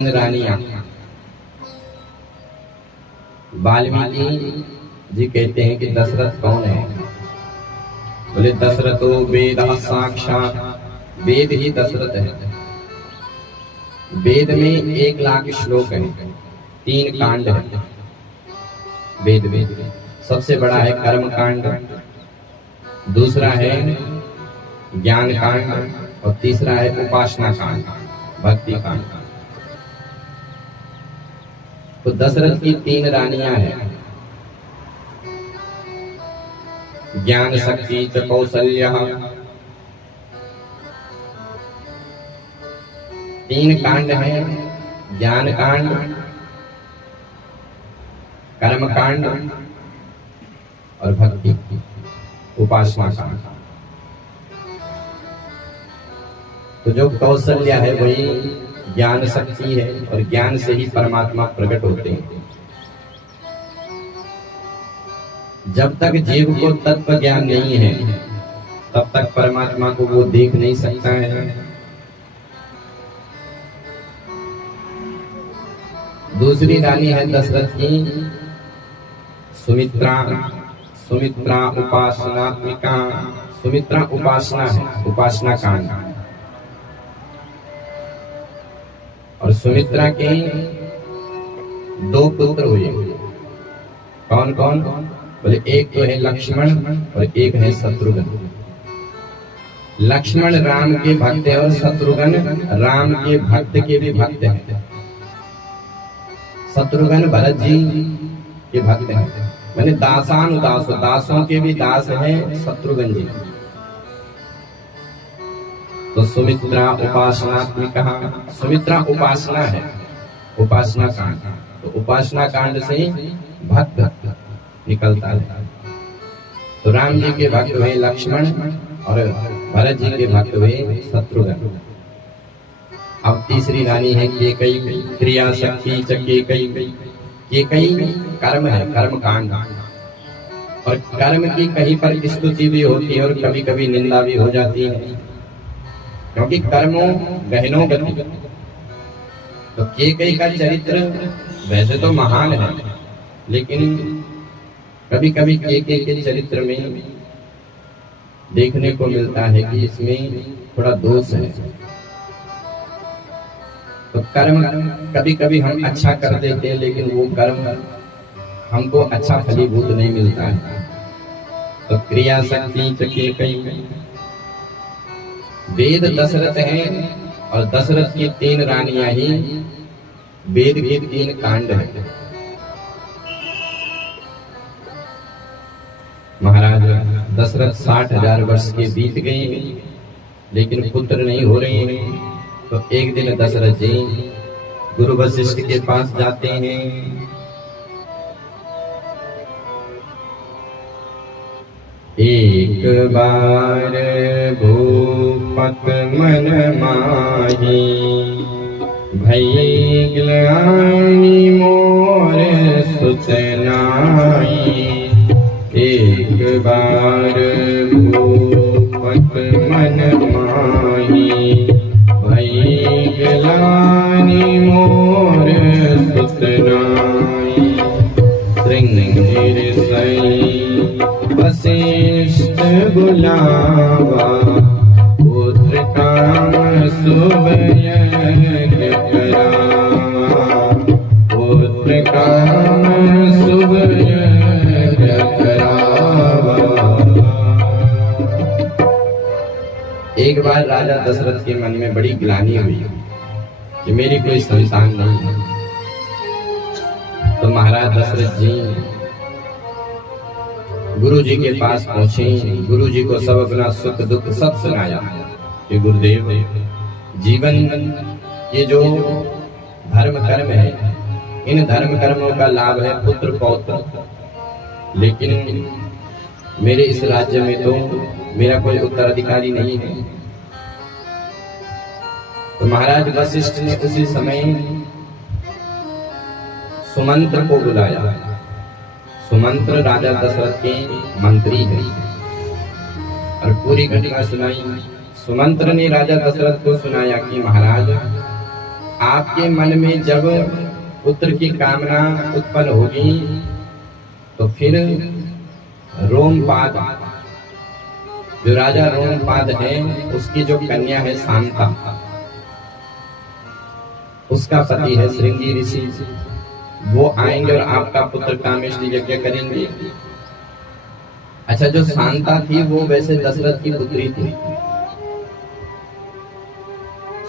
रानियां। वाल्मीकि जी कहते हैं कि दशरथ कौन है? बोले दशरथो वेद साक्षात, वेद ही दशरथ है। वेद में 1,00,000 श्लोक है, 3 कांड है वेद में। सबसे बड़ा है कर्म कांड, दूसरा है ज्ञान कांड और तीसरा है उपासना कांड, भक्ति कांड। तो दशरथ की 3 रानियां हैं, ज्ञान शक्ति च कौशल्या। 3 कांड हैं, ज्ञान कांड, कर्म कांड और भक्ति उपासना कांड। तो जो कौशल्या है वही ज्ञान शक्ति है और ज्ञान से ही परमात्मा प्रकट होते हैं। जब तक जीव को तत्व ज्ञान नहीं है तब तक परमात्मा को वो देख नहीं सकता है। दूसरी रानी है दशरथ की सुमित्रा। सुमित्रा उपासनात्मिका, सुमित्रा उपासना है, उपासना कांड। और सुमित्रा के 2 पुत्र हुए। कौन कौन? बोले एक तो है लक्ष्मण और एक है शत्रुघ्न। लक्ष्मण राम के भक्त है और शत्रुघ्न राम के भक्त के भी भक्त हैं। शत्रुघ्न भरत जी के भक्त हैं, माने दासानुदास, दासों के भी दास हैं शत्रुघ्न जी। तो सुमित्रा उपासनात्मिका, सुमित्रा उपासना है, उपासना कांड। तो उपासना कांड से भक्त निकलता है। तो राम जी के भक्त हुए लक्ष्मण और भरत जी के भक्त हुए शत्रुघ्न। अब तीसरी रानी है केकई, क्रिया शक्ति च केकई। केकई कर्म है, कर्म कांड। और कर्म की कहीं पर स्तुति भी होती है और कभी कभी निंदा भी हो जाती है, क्योंकि कर्मों गहनों गति। तो केकई का चरित्र वैसे तो महान है, लेकिन कभी कभी केकई के चरित्र में देखने को मिलता है कि इसमें थोड़ा दोष है। तो कर्म कभी कभी हम अच्छा कर देते हैं, लेकिन वो कर्म हमको अच्छा फलीभूत नहीं मिलता है। तो क्रिया शक्ति च केकई। वेद दशरथ हैं और दशरथ की 3 रानियां ही वेद के 3 कांड हैं। महाराज दशरथ 60,000 वर्ष के बीत गए, लेकिन पुत्र नहीं हो रहे हैं। तो एक दिन दशरथ जी गुरु वशिष्ठ के पास जाते हैं। एक बार भूपत मन माही, भई ग्लानि मोर सुत नाई। एक बार भूपत मन माही, भई ग्लानि मोर सुत नाई। श्रृंगिर सई वशिष्ठ बुलावा, पुत्र काम शुभ यज्ञ करावा। पुत्र काम शुभ यज्ञ करावा। एक बार राजा दशरथ के मन में बड़ी ग्लानि हुई कि मेरी कोई संतान नहीं है। तो महाराज दशरथ जी गुरु जी के पास पहुंचे। गुरु जी को सब अपना सुख दुख सब सुनाया कि गुरुदेव, जीवन के जो धर्म कर्म है, इन धर्म कर्मों का लाभ है पुत्र पौत्र, लेकिन मेरे इस राज्य में तो मेरा कोई उत्तराधिकारी नहीं है। तो महाराज वशिष्ठ ने उसी समय सुमंत्र को बुलाया। सुमंत्र राजा दशरथ के मंत्री हैं और पूरी घटना सुनाई। सुमंत्र ने राजा दशरथ को सुनाया कि महाराज आपके मन में जब पुत्र की कामना उत्पन्न होगी तो फिर रोमपाद, जो राजा रोमपाद है, उसकी जो कन्या है शांता, उसका पति है श्रृंगी ऋषि, वो आएंगे और आपका पुत्र कामेष्टि यज्ञ करेंगे। अच्छा, जो शांता थी वो वैसे दशरथ की पुत्री थी।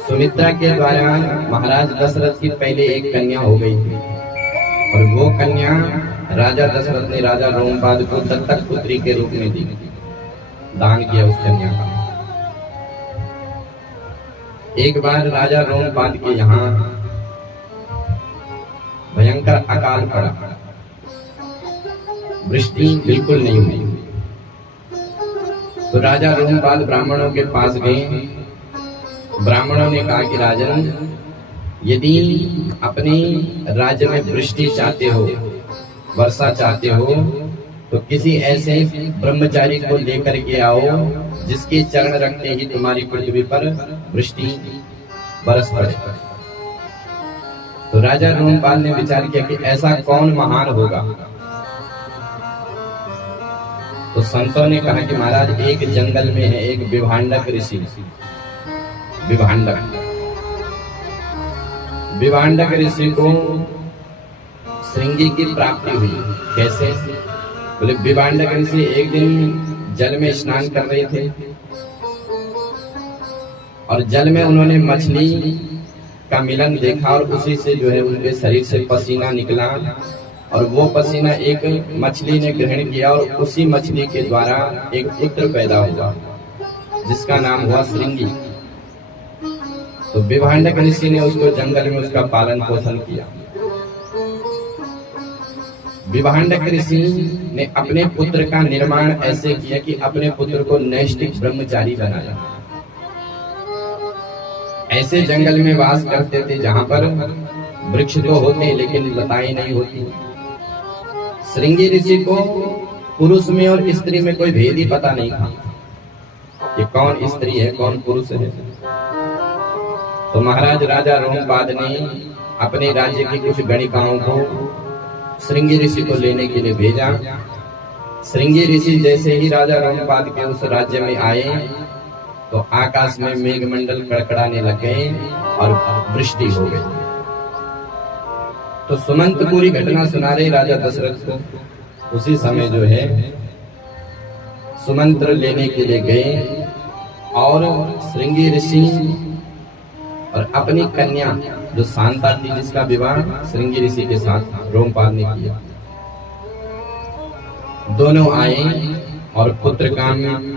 सुमित्रा के द्वारा महाराज दशरथ की पहले एक कन्या हो गई थी और वो कन्या राजा दशरथ ने राजा रोमपाद को दत्तक पुत्री के रूप में दी, दान किया उस कन्या का। एक बार राजा रोमपाद के यहाँ भयंकर अकाल पड़ा, वृष्टि बिल्कुल नहीं हुई। तो राजा रोमपाद ब्राह्मणों के पास गए। ब्राह्मणों ने कहा कि राजन, यदि अपने राज्य में वृष्टि चाहते हो, वर्षा चाहते हो, तो किसी ऐसे ब्रह्मचारी को लेकर के आओ जिसके चरण रखते ही तुम्हारी पृथ्वी पर वृष्टि बरस पड़े। तो राजा रोमपाल ने विचार किया कि ऐसा कौन महान होगा। तो संतों ने कहा कि महाराज, एक जंगल में है एक विभांडक ऋषि। विभांडक ऋषि को श्रृंगी की प्राप्ति हुई। कैसे? बोले, विभांडक ऋषि एक दिन जल में स्नान कर रहे थे और जल में उन्होंने मछली का मिलन देखा और उसी से जो है उनके शरीर से पसीना निकला और वो पसीना एक मछली ने ग्रहण किया और उसी मछली के द्वारा एक पुत्र पैदा हुआ जिसका नाम हुआ श्रृंगी। तो विभांडक ऋषि ने उसको जंगल में उसका पालन पोषण किया। विभांडक ऋषि ने अपने पुत्र का निर्माण ऐसे किया कि अपने पुत्र को नैष्ठिक ब्रह्मचारी बनाया। ऐसे जंगल में वास करते थे जहां पर वृक्ष तो होते लेकिन लताएं नहीं होती। श्रृंगी ऋषि को पुरुष में और स्त्री में कोई भेद ही पता नहीं था कि कौन स्त्री है कौन पुरुष है। तो महाराज राजा रोमपाद ने अपने राज्य की कुछ गणिकाओं को श्रृंगी ऋषि को लेने के लिए भेजा। श्रृंगी ऋषि जैसे ही राजा रोमपाद के उस राज्य में आए तो आकाश में मेघमंडल कड़कड़ाने लगे और वृष्टि हो गई। तो सुमंत पूरी घटना सुना रहे राजा दशरथ को। उसी समय जो है सुमंत्र लेने के लिए गए और श्रृंगी ऋषि और अपनी कन्या जो शांता थी जिसका विवाह श्रृंगी ऋषि के साथ रोमपाद ने किया, दोनों आए और पुत्र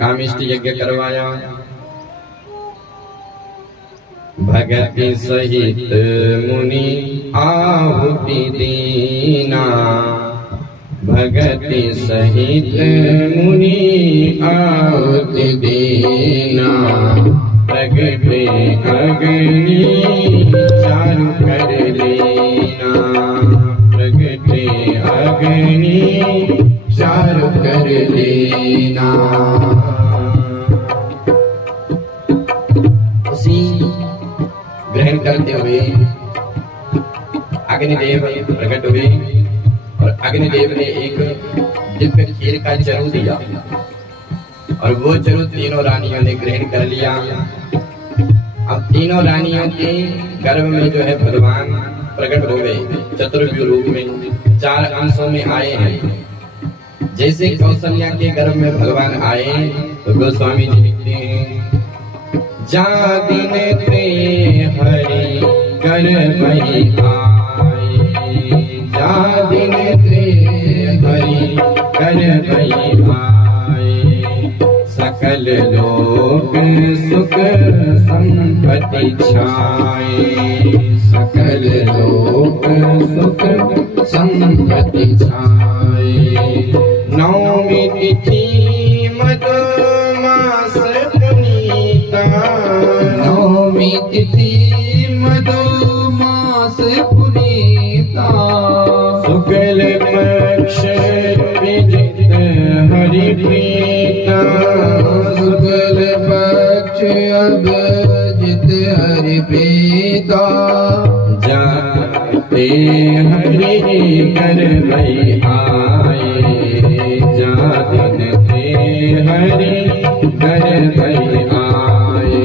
कामेष्टि यज्ञ करवाया। भगति सहित मुनि आहुति दीना, भगति सहित मुनि आहुति दीना, प्रगटे अग्नि चारु कर लेना, प्रगटे अग्नि चारु कर लेना। उसी ग्रहण करते हुए अग्निदेव प्रकट हुए और अग्निदेव ने एक दिव्य खीर का चरु दिया और वो चरु तीनों रानियों ने ग्रहण कर लिया। अब तीनों रानियों के गर्भ में जो है भगवान प्रकट हो गए, चतुर्भुज रूप में 4 अंशों में आए हैं। जैसे कौशल्या के गर्भ में भगवान आए तो गोस्वामी जी लिखते हैं, जा दिन ते हरि गर्भहि आए, जा दिन ते हरि गर्भहि आए, सकल लोक सुख संपत्ति छाए, सकल लोक सुख संपत्ति छाए। नवमी तिथि मधुमास पुनीता, नवमी तिथि मधुमास पुनीता, शुक्ल पक्ष विजित हरि प्रीता, शुक्ल पक्ष अभिजित हरि प्रीता, ते हरि कर भई आए, जा दिन ते हरि कर भई आए,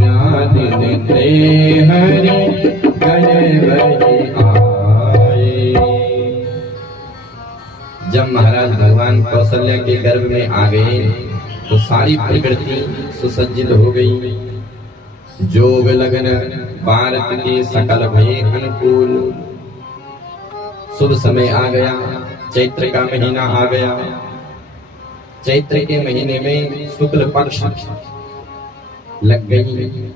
जा दिन ते हरि कर भई आए। जब महाराज भगवान कौशल्या के गर्भ में आ गए तो सारी प्रकृति सुसज्जित हो गई। जोग लगन भारत के सकल भय अनुकूल। शुभ समय आ गया, चैत्र का महीना आ गया। चैत्र के महीने में शुक्ल पक्ष लग गई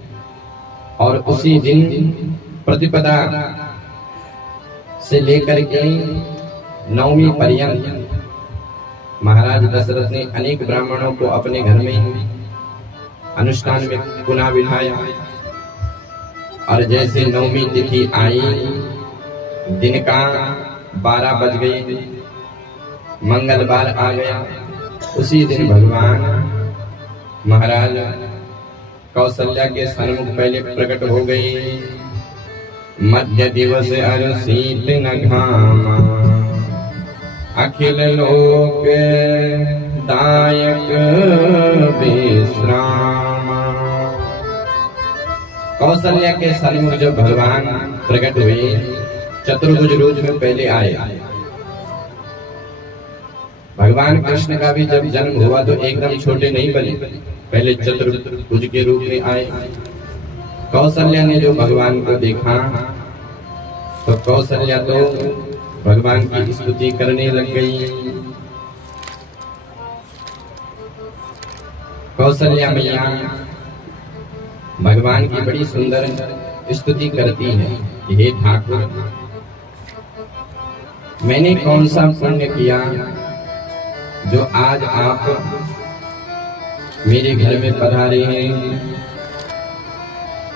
और उसी दिन प्रतिपदा से लेकर के नवमी पर्यंत महाराज दशरथ ने अनेक ब्राह्मणों को अपने घर में अनुष्ठान में पुनः बिठाया। और जैसे नवमी तिथि आई, दिन का 12 बज गए, मंगलवार आ गया। उसी दिन भगवान महाराज कौशल्या के सन्मुख पहले प्रकट हो गए। मध्य दिवस अर शीत न घामा, अखिल लोक दायक विश्राम। कौशल्या के सन्मुख जब भगवान प्रकट हुए, चतुर्भुज रूप में पहले आए। भगवान कृष्ण का भी जब जन्म हुआ तो एकदम छोटे नहीं बने, पहले चतुर्भुज के रूप में आए। कौशल्या ने जो भगवान को देखा तो कौशल्या तो भगवान की स्तुति करने लग गई। कौशल्या मैया भगवान की बड़ी सुंदर स्तुति करती है। हे ठाकुर, मैंने कौन सा पुण्य किया जो आज आप मेरे घर में पधारे हैं।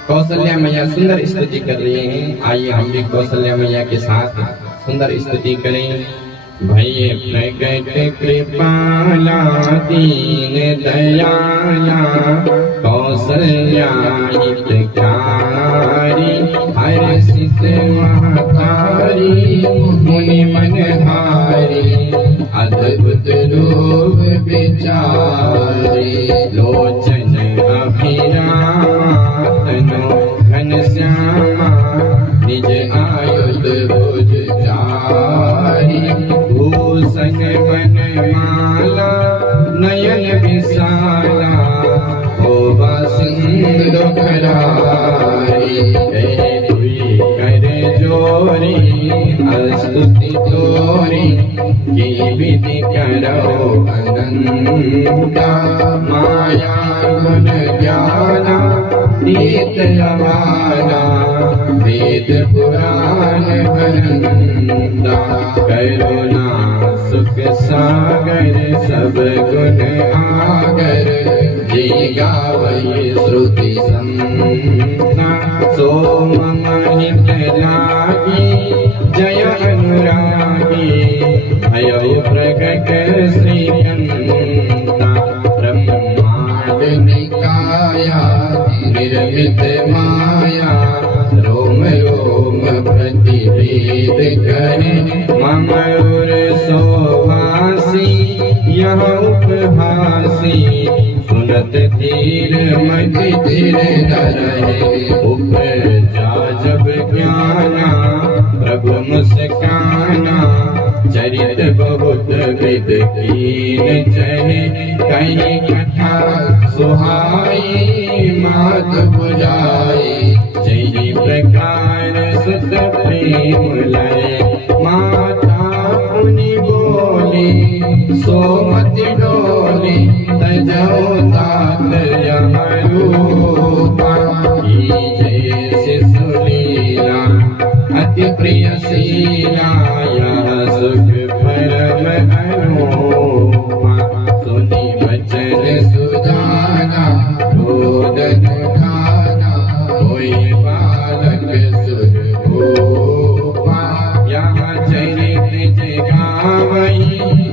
कौशल्या मैया सुंदर स्तुति कर रही हैं। आइए हम भी कौशल्या मैया के साथ सुंदर स्तुति करें। भय प्रकट कृपाला दीन दयाला, कौशल्या हितकारी, हर्षित महतारी, मुनि मनहारी, अद्भुत रूप विचारी, लोचन अभिरामा, तनो घनश्यामा, निज आयुध भुज चारी, भूषण बनमाला, नयन विशाला, शोभा सिंधु करारी, कर जोरी स्तुति तोरी, की विधि करो अनंता, माया गुण ज्ञाना तीत अमाना, वेद पुराण बरंदा, करुणा सुख सागर सब गुण आगर, जी गावै श्रुति संता, सो मम हित लागी, जय अनुरागी, भयो प्रकट श्रीकंता, ब्रह्मांड निकाया निर्मित माया, रोम रोम प्रतिवेद करे, मम उर शोभासी, यह उपहासी, सुनत धीर मत धीर धरहे, उपजा जब ज्ञाना, प्रभु मुस्काना, चरित बहुत विद कीन चहे, कहीं कथा सुहाई, मात बुझाई, जय प्रकार सुत प्रेम लय, माता पुनि बोली, सोमति डोली, तजो तात यह रूपा, जय शिशु लीला अति प्रिय शीला, यह सुख परम अनुपमा, सुनि वचन सुजाना, रोदन ठाना, होय बालक सुरभूपा, यहाँ चरित जगावई,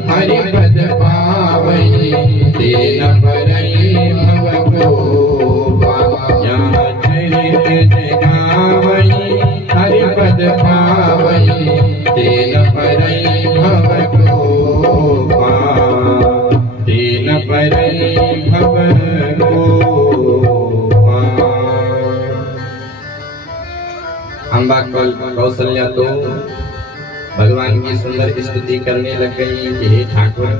हरि पद पावई, तेन भरई भवगोपा, यहाँ चरित जगावई, हरि पद भावई तेन परई भव गोपा तेन परई भव गोपा। अम्बा कौशल्या तो भगवान की सुंदर स्तुति करने लग गई कि हे ठाकुर,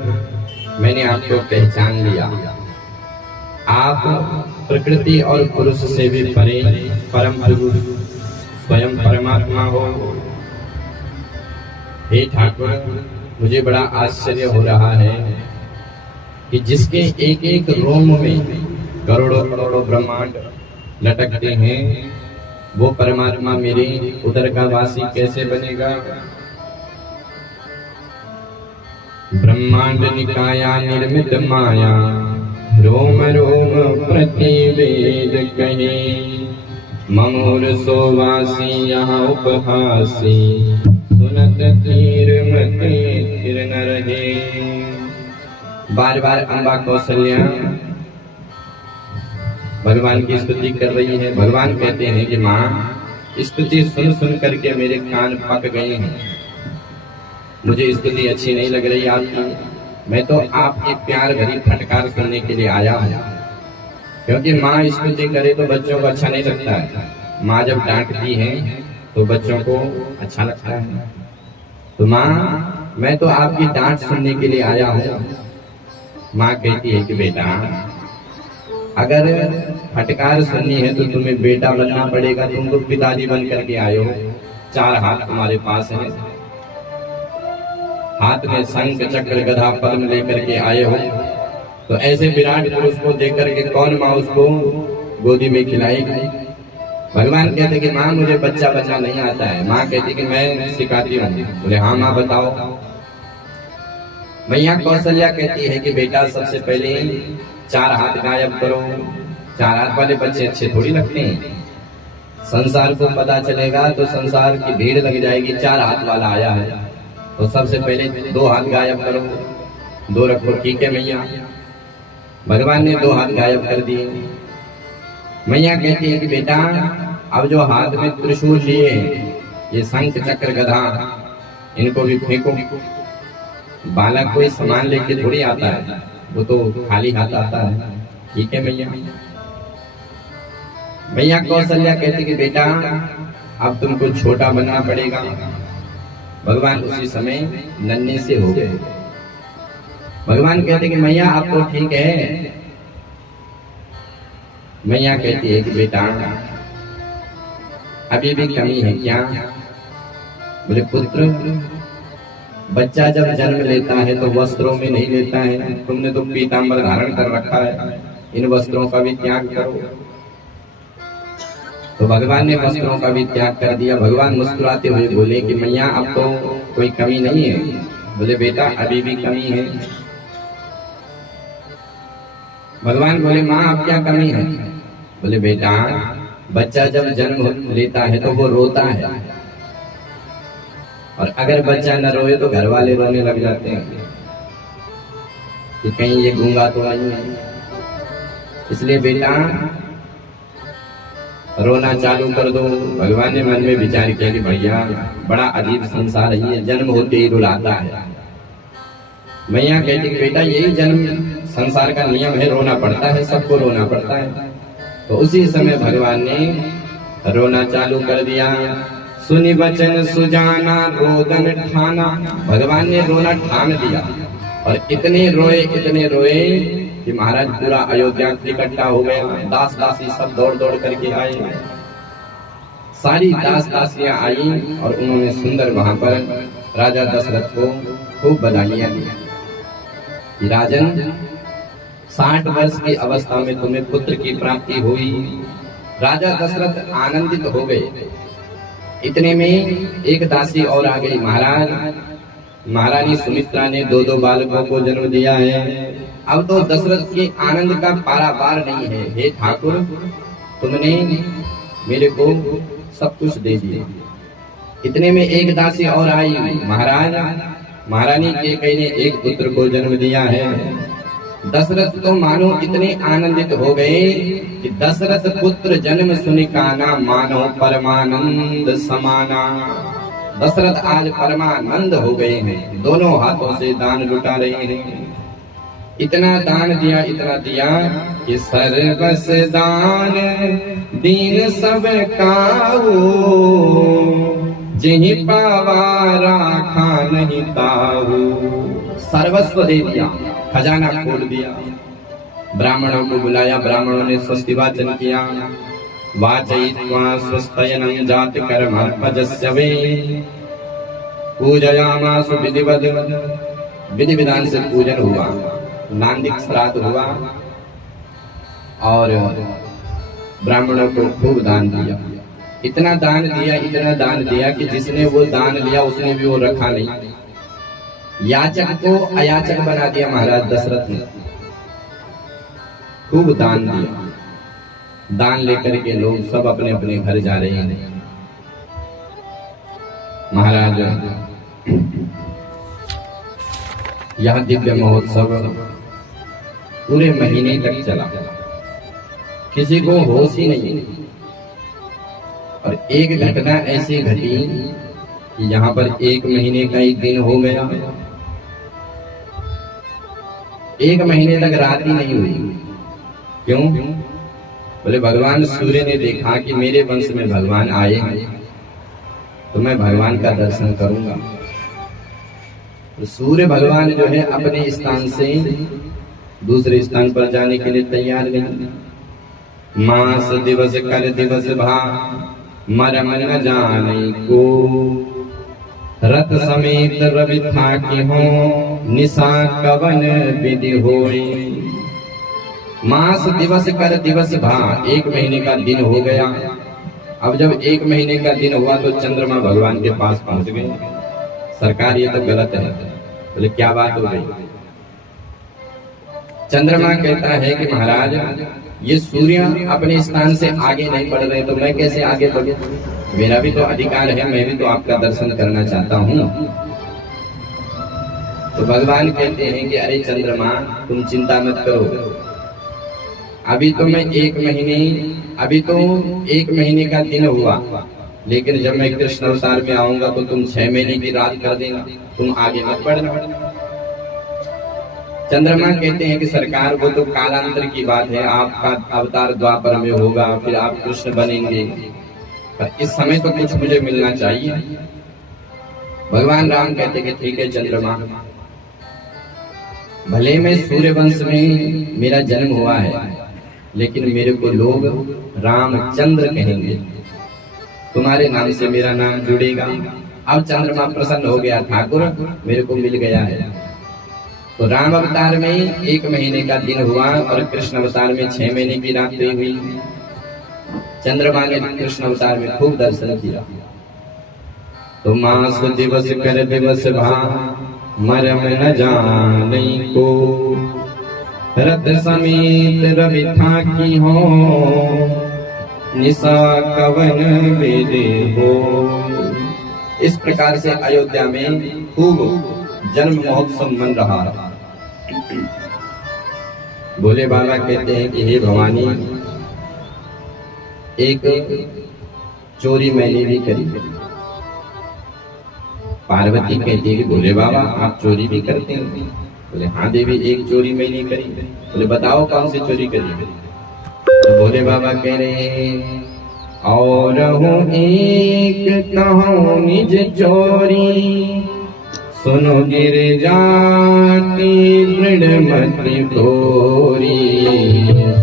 मैंने आपको पहचान लिया, आप प्रकृति और पुरुष से भी परे परम पुरुष स्वयं परमात्मा हो। हे ठाकुर, मुझे बड़ा आश्चर्य हो रहा है कि जिसके एक एक रोम में करोड़ों करोड़ों ब्रह्मांड लटकते हैं, वो परमात्मा मेरे उदर का वासी कैसे बनेगा। ब्रह्मांड निकाया निर्मित माया, रोम रोम प्रतिवेद कहे, ममोर सोवासी यहाँ उपहासी, सुनत तीर मते थिर न रहे। बार बार अम्बा कौशल्या भगवान की स्तुति कर रही है। भगवान कहते हैं कि माँ, स्तुति सुन सुन करके मेरे कान पक गए हैं, मुझे स्तुति अच्छी नहीं लग रही आपकी। मैं तो आपकी प्यार भरी फटकार सुनने के लिए आया हूँ, क्योंकि माँ स्तुति करे तो बच्चों को अच्छा नहीं लगता है। माँ जब डांटती है तो बच्चों को अच्छा लगता है। तो माँ, मैं तो आपकी डांट सुनने के लिए आया हूँ। माँ कहती है कि बेटा, अगर फटकार सुननी है तो तुम्हें बेटा बनना पड़ेगा। तुम तो पिताजी बन करके आए हो, 4 हाथ तुम्हारे पास हैं, हाथ में शंख चक्र गदा पद्म लेकर के आए हो, तो ऐसे विराट पुरुष को देख करके कौन माँ उसको गोदी में खिलाएगी। भगवान कहते कि माँ, मुझे बच्चा बच्चा नहीं आता है। माँ कहती कि मैं सिखाती हूँ। बोले हाँ माँ, बताओ। मैया कौशल्या कहती है कि बेटा, सबसे पहले 4 हाथ गायब करो। 4 हाथ वाले बच्चे अच्छे थोड़ी लगते हैं। संसार को पता चलेगा तो संसार की भीड़ लग जाएगी, 4 हाथ वाला आया है। तो सबसे पहले 2 हाथ गायब करो, 2 रखो। ठीक है मैया। भगवान ने 2 हाथ गायब कर दिए। मैया कहती है कि बेटा, अब जो हाथ में त्रिशूल लिए, ये शंख चक्र गदा, इनको भी फेंको। बालक कोई सामान लेके थोड़ी आता है, वो तो खाली हाथ आता है। ठीक है मैया। मैया कौशल्या कहती कि बेटा, अब तुमको छोटा बनना पड़ेगा। भगवान उसी समय नन्हे से हो गए। भगवान कहते कि मैया, अब तो ठीक है। मैया कहती है कि बेटा, अभी भी कमी है क्या। बोले पुत्र, बच्चा जब जन्म लेता है तो वस्त्रों में नहीं लेता है। तुमने तो पीतांबर धारण कर रखा है, इन वस्त्रों का भी त्याग करो। तो भगवान ने वस्त्रों का भी त्याग कर दिया। भगवान मुस्कुराते हुए बोले कि मैया, अब तो कोई कमी नहीं है। बोले बेटा, अभी भी कमी है। भगवान बोले माँ, अब क्या कमी है। बोले बेटा, बच्चा जब जन्म लेता है तो वो रोता है, और अगर बच्चा न रोए तो घर वाले रोने लग जाते हैं कि कहीं ये गूंगा तो नहीं है। इसलिए बेटा, रोना चालू कर दो। भगवान ने मन में विचार किया कि भैया, बड़ा अजीब संसार है ये, जन्म होते ही रुलाता है। मैया कहती कि बेटा, यही जन्म संसार का नियम है, रोना पड़ता है, सबको रोना पड़ता है। तो उसी समय भगवान ने रोना चालू कर दिया। सुनी वचन सुजाना रोदन ठाना। भगवान ने रोना ठान दिया, और इतने रोए कि महाराज पूरा अयोध्या इकट्ठा हो गया। दास दासी सब दौड़ दौड़ करके आए। सारी दास दासियां आई और उन्होंने सुंदर वहां पर राजा दशरथ को खूब बधाइयां दी कि राजन, 60 वर्ष की अवस्था में तुम्हें पुत्र की प्राप्ति हुई। राजा दशरथ आनंदित हो गए। इतने में एक दासी और आ गई। महाराज, महारानी सुमित्रा ने 2-2 बालकों को जन्म दिया है। अब तो दशरथ के आनंद का पारावार नहीं है। हे ठाकुर, तुमने मेरे को सब कुछ दे दिया। इतने में एक दासी और आई। महाराज, महारानी कैकेयी ने एक पुत्र को जन्म दिया है। दशरथ तो मानो इतने आनंदित हो गए कि दशरथ पुत्र जन्म सुनि काना, मानो परमानंद समाना। दशरथ आज परमानंद हो गए हैं, दोनों हाथों से दान लुटा रहे हैं। इतना दान दिया, इतना दिया कि सर्वस दान दीन सब काहू, जिहि पावा राखा नहीं ताहू। सर्वस्व दे दिया, खजाना खोल दिया। ब्राह्मणों को बुलाया, ब्राह्मणों ने स्वस्ति वाचन किया। वाचयित्वा स्वस्तयनं जात कर्मर्पजस्य वे, पूजयामासु विधिवद। विधि विधान से पूजन हुआ, नांदिक श्राद्ध हुआ और ब्राह्मणों को खूब दान दिया। इतना दान दिया, इतना दान दिया कि जिसने वो दान लिया उसने भी वो रखा नहीं। याचक को अयाचक बना दिया महाराज दशरथ ने। खूब दान दिया। दान लेकर के लोग सब अपने अपने घर जा रहे हैं। महाराज यह दिव्य महोत्सव पूरे महीने तक चला, किसी को होश ही नहीं। और एक घटना ऐसी घटी कि यहाँ पर 1 महीने का एक दिन हो गया, 1 महीने तक रात ही नहीं हुई। क्यों? बोले भगवान सूर्य ने देखा कि मेरे वंश में भगवान आए हैं तो मैं भगवान का दर्शन करूंगा। तो सूर्य भगवान जो है अपने स्थान से दूसरे स्थान पर जाने के लिए तैयार नहीं। मास दिवस कर दिवस भा मरम न जाने को, रथ समेत रवि था कि हो निशा कवन विधि होई। मास दिवस कर दिवस भा, 1 महीने का दिन हो गया। अब जब 1 महीने का दिन हुआ तो चंद्रमा भगवान के पास पहुंच गए। सरकार ये तो गलत है। बोले क्या बात हो गई? चंद्रमा कहता है कि महाराज ये सूर्य अपने स्थान से आगे नहीं बढ़ रहे तो मैं कैसे आगे बढ़ूं? मेरा भी तो अधिकार है, मैं भी तो आपका दर्शन करना चाहता हूं। तो भगवान कहते हैं कि अरे चंद्रमा तुम चिंता मत करो, अभी तो 1 महीने का दिन हुआ, लेकिन जब मैं कृष्ण अवतार में आऊंगा तो तुम 6 महीने की रात कर देना, तुम आगे मत बढ़ना। चंद्रमा कहते हैं कि सरकार वो तो कालांतर की बात है, आपका अवतार द्वापर में होगा, फिर आप कृष्ण बनेंगे, पर इस समय तो कुछ मुझे मिलना चाहिए। भगवान राम कहते कि ठीक है चंद्रमा, भले में सूर्य वंश में मेरा जन्म हुआ है, लेकिन मेरे को लोग रामचंद्र कहेंगे, तुम्हारे नाम से मेरा नाम जुड़ेगा। अब चंद्रमा प्रसन्न हो गया, ठाकुर मेरे को मिल गया है। तो राम अवतार में 1 महीने का दिन हुआ और कृष्ण अवतार में 6 महीने की रात्रि हुई। चंद्रमा ने कृष्ण अवतार में खूब दर्शन किया। तो मास दिवस कर दिवस भा मरम न जाने को, रथ समेत रवि था की हो निशा कवन विधि हो। इस प्रकार से अयोध्या में खूब जन्म महोत्सव मन रहा। भोले बाबा कहते हैं कि हे भवानी, एक चोरी मैंने भी करी। पार्वती कहती है कि भोले बाबा आप चोरी भी करते हैं? बोले हाँ देवी, एक चोरी मैंने करी। बोले बताओ कौन सी चोरी करी? तो भोले बाबा कह रहे हैं और हूँ एक कहूँ निज चोरी, सुनो गिरजा की दृढ़मति तोरी,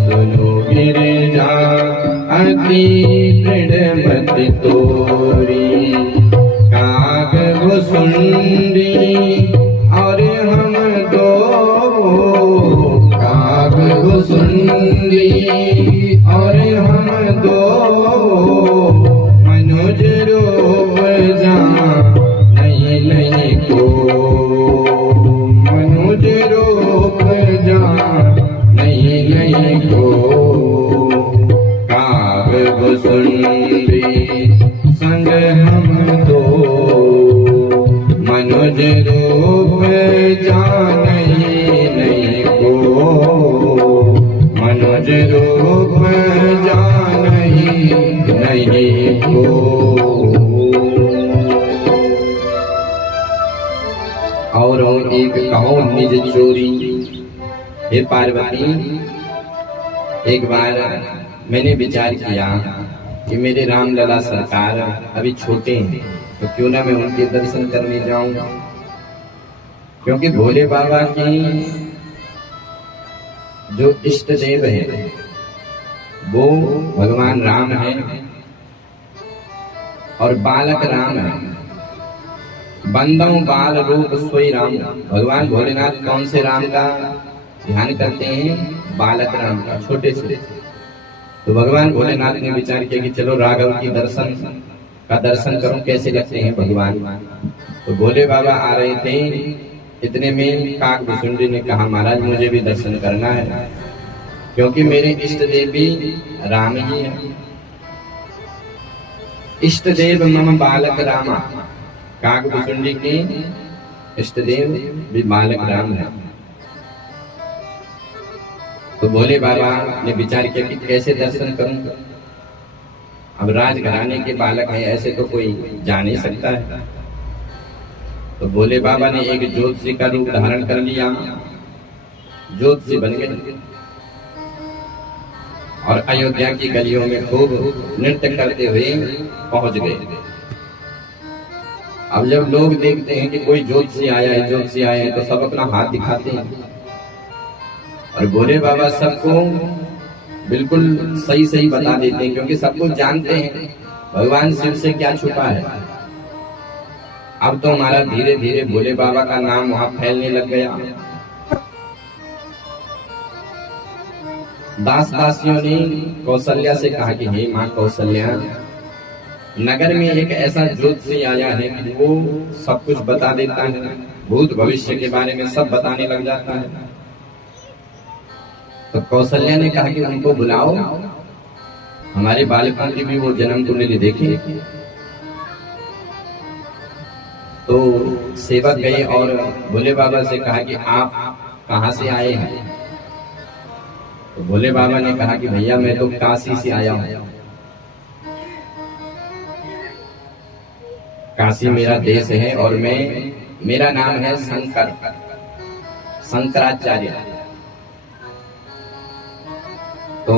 सुनो गिरजा अति दृढ़मति तोरी। काग घुसुंडी और हम दो, काग घुसुंडी और हम दो, मनुज रूप जा नहीं को, मनुज रूप जा नहीं को। काग घुसुंडी संग हम दो, मनुज रूप जा नहीं को। एक कहो निज चोरी। हे पार्वती, एक बार मैंने विचार किया कि मेरे राम लला सरकार अभी छोटे हैं, तो क्यों ना मैं उनके दर्शन करने जाऊं, क्योंकि भोले बाबा की जो इष्ट देव है वो भगवान राम है और बालक राम है। बंदों बाल रूप सोई राम। भगवान भोलेनाथ कौन से राम का ध्यान करते हैं? बालक राम का, छोटे से। तो भगवान भोलेनाथ ने विचार किया कि चलो राघव की दर्शन करूं, कैसे लगते हैं भगवान। तो भोले बाबा आ रहे थे, इतने में काकभुसुंडी ने कहा महाराज मुझे भी दर्शन करना है, क्योंकि मेरे इष्ट देव भी राम ही है। इष्ट देव मम बालक रामा। काकभुसुंडी के इष्ट देव भी बालक राम है। तो भोले बाबा ने विचार किया कि कैसे दर्शन करूं। अब राजघराने के बालक है, ऐसे तो कोई जा नहीं सकता है। तो भोले बाबा ने एक ज्योतिषी का रूप धारण कर लिया, ज्योतिषी बन गए और अयोध्या की गलियों में खूब नृत्य करते हुए पहुंच गए। अब जब लोग देखते हैं कि कोई ज्योतिषी आया है, तो सब अपना हाथ दिखाते हैं और भोले बाबा सबको बिल्कुल सही बता देते हैं, क्योंकि सब कुछ जानते हैं भगवान शिव से क्या छुपा है। अब तो हमारा धीरे धीरे भोले बाबा का नाम वहां फैलने लग गया। दास दासियों ने कौशल्या से कहा कि हे माँ कौशल्या, नगर में एक ऐसा ज्योतिषी आया है कि वो सब कुछ बता देता है, भूत भविष्य के बारे में सब बताने लग जाता है। तो कौशल्या ने कहा कि उनको बुलाओ, हमारे बालकों की भी वो जन्म कुंडली देखे। तो सेवक गए और भोले बाबा से कहा कि आप कहाँ से आए हैं? तो भोले बाबा ने कहा कि भैया मैं तो काशी से आया हूं, काशी मेरा देश है और मेरा नाम है शंकराचार्य। तो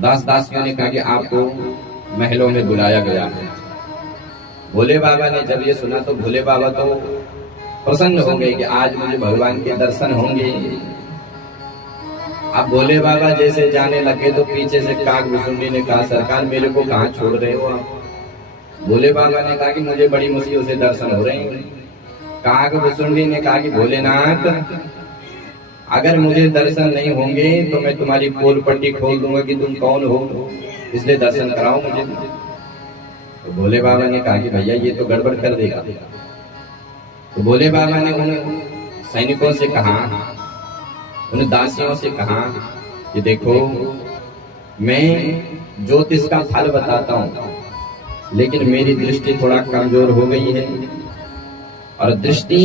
दास दासियों ने कहा कि आपको महलों में बुलाया गया है। भोले बाबा ने जब ये सुना तो भोले बाबा तो प्रसन्न हो गए कि आज मुझे भगवान के दर्शन होंगे। अब भोले बाबा जैसे जाने लगे तो पीछे से काकभुसुंडी ने कहा सरकार मेरे को कहाँ छोड़ रहे हो आप? भोले बाबा ने कहा कि मुझे बड़ी मुश्किल से दर्शन हो रहे हैं। काकभुसुंडी ने कहा कि भोलेनाथ अगर मुझे दर्शन नहीं होंगे तो मैं तुम्हारी पोल पट्टी खोल दूंगा कि तुम कौन हो, इसलिए दर्शन कराओ मुझे। तो भोले बाबा ने कहा कि भैया ये तो गड़बड़ कर देगा। तो भोले बाबा ने उन सैनिकों से कहा, उन दासियों से कहा कि देखो मैं ज्योतिष का फल बताता हूँ, लेकिन मेरी दृष्टि थोड़ा कमजोर हो गई है। और दृष्टि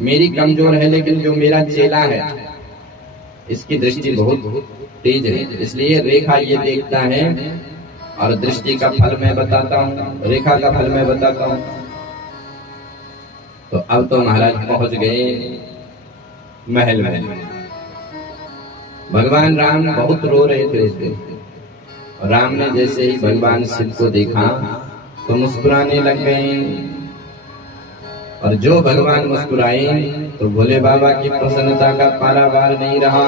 मेरी कमजोर है, लेकिन जो मेरा चेला है इसकी दृष्टि बहुत तेज है, इसलिए रेखा ये देखता है और दृष्टि का फल मैं बताता हूँ, रेखा का फल मैं बताता हूँ। तो अब तो महाराज पहुंच गए महल में। भगवान राम बहुत रो रहे थे उस दिन। राम ने जैसे ही भगवान शिव को देखा तो मुस्कुराने लग गए, और जो भगवान मुस्कुराए तो भोले बाबा की प्रसन्नता का पारावार नहीं रहा।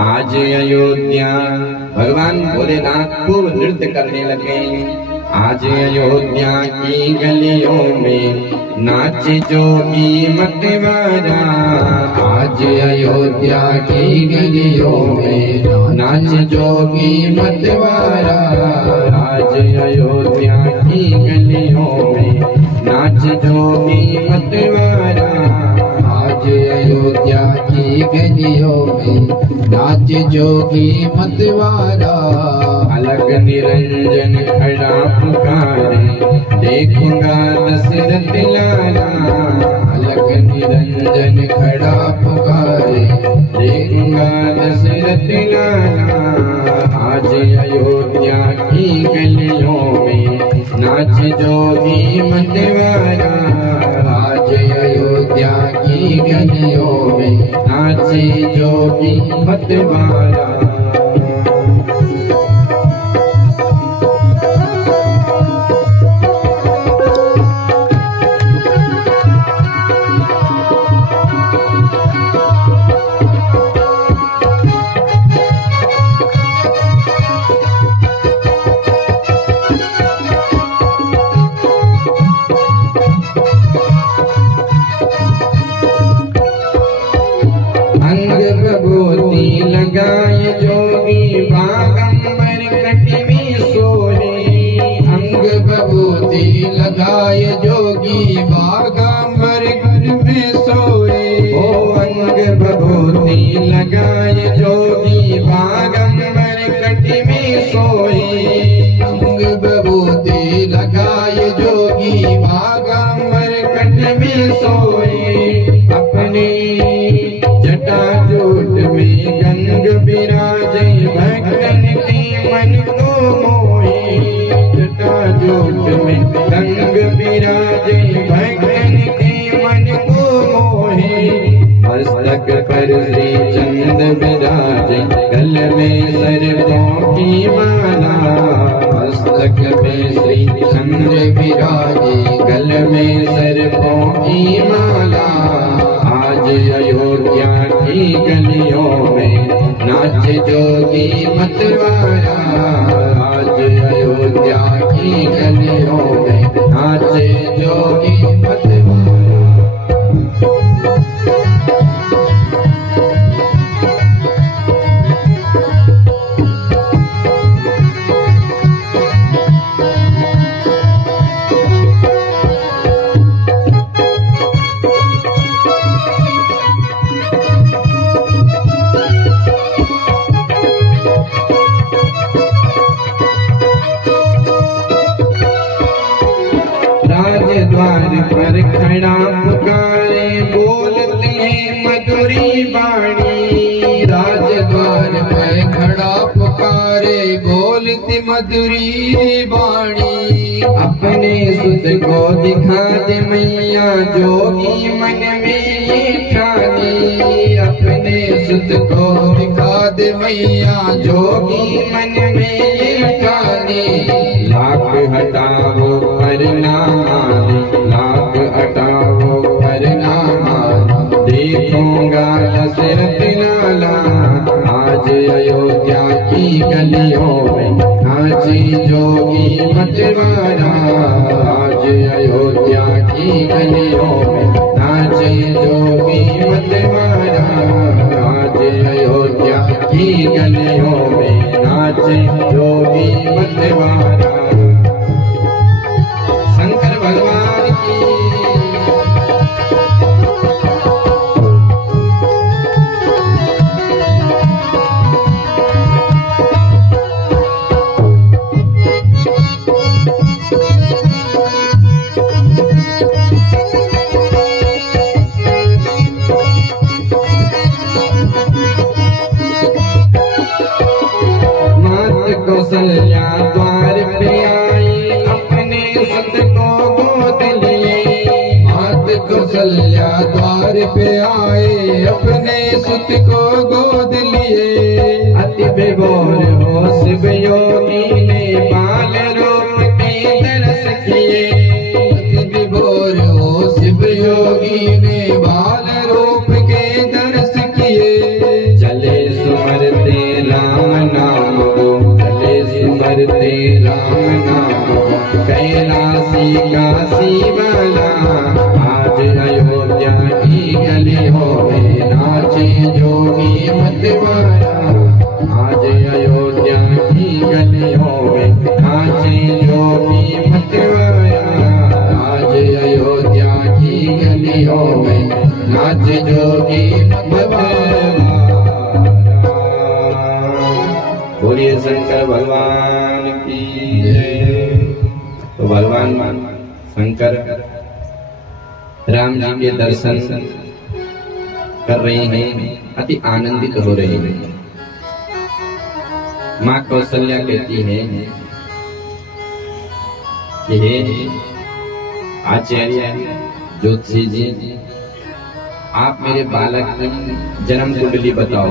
आज अयोध्या भगवान भोलेनाथ खूब नृत्य करने लगे। आज अयोध्या की गलियों में नाच जोगी मतवारा। आज अयोध्या की गलियों में नाच जोगी मतवारा। आज अयोध्या की गलियों में नाच जोगी मतवारा। आज अयोध्या की गलियों में नाच जोगी मतवारा। अलग निरंजन खड़ा पुकारे देखूंगा दशरथ लाला। अलग निरंजन खड़ा पुकारे देखूंगा दशरथ लाला। आज अयोध्या की गलियों में नाच जोगी मतवारा। आज अयोध्या नाचे जोगी मतवाला। लगाए जोगी बागंबर कटी में सोहे। अंग बबूती लगाए जोगी बागंबर कटी में सोए। ओ अंग बबूती लगाए जोगी बागंबर कटी में सोए। अंग बबूती लगाए जोगी बागंबर कटी में सोए। अपने जटा जोट में गंग विराजे भक्तन के मन को मोहे। जटा जोट में गंग विराजे भक्तन के मन को मोहे। मस्तक पर श्री चंद विराजे गल में सर्पों की माला। मस्तक पे श्री चंद विराजे गल में सर्पों की माला। आज अयोध्या की गलियों में नाच जोगी मतवाला। आज अयोध्या की गलियों में नाच जोगी मतवाला। राजद्वार पर खड़ा पुकारे बोलते हैं मधुरी बाणी। राजद्वार पर खड़ा पुकारे बोलती मधुरी बाणी। अपने सुत को दिखा दे मैया जोगी मन में ये ठानी। अपने सुत को दिखा दे मैया जोगी मन में ये ठानी। लाख हटाओ पर ना माने। लाख हटाओ पर ना माने। देखूंगा दशरथ लाला। आज अयोध्या की गलियों में नाचे जोगी मतवाला। आज अयोध्या की गलियों में नाचे जोगी मतवाला। आज अयोध्या की गलियों में नाचे जोगी मतवाला। शंकर भगवान की कौशल्या द्वार पे आई अपने सुत को गोद लिए। मात कौशल्या द्वार पे आए अपने सुत को गोद लिए। अति विभोर हो शिव योगी ने बाल रूप के दर्श किए। अति विभोर हो शिव योगी ने बाल रूप के दर्श किए। चले सुमरते राम नाम को। सुमरते राम नाम कैलासी काशी वाला। आज अयोध्या की गलियों में नाचे जोगी मतवाला। आज अयोध्या की गलियों में नाचे जोगी मतवाला। आज अयोध्या की गलियों में नाचे जोगी मतवाला। बोलिए शंकर भगवान की जय। तो भगवान शंकर राम जी के दर्शन कर रहे हैं, अति आनंदित हो रहे हैं। माँ कौशल्या कहती है कि हे आचार्य ज्योतिषी जी, आप मेरे बालक की जन्म कुंडली बताओ।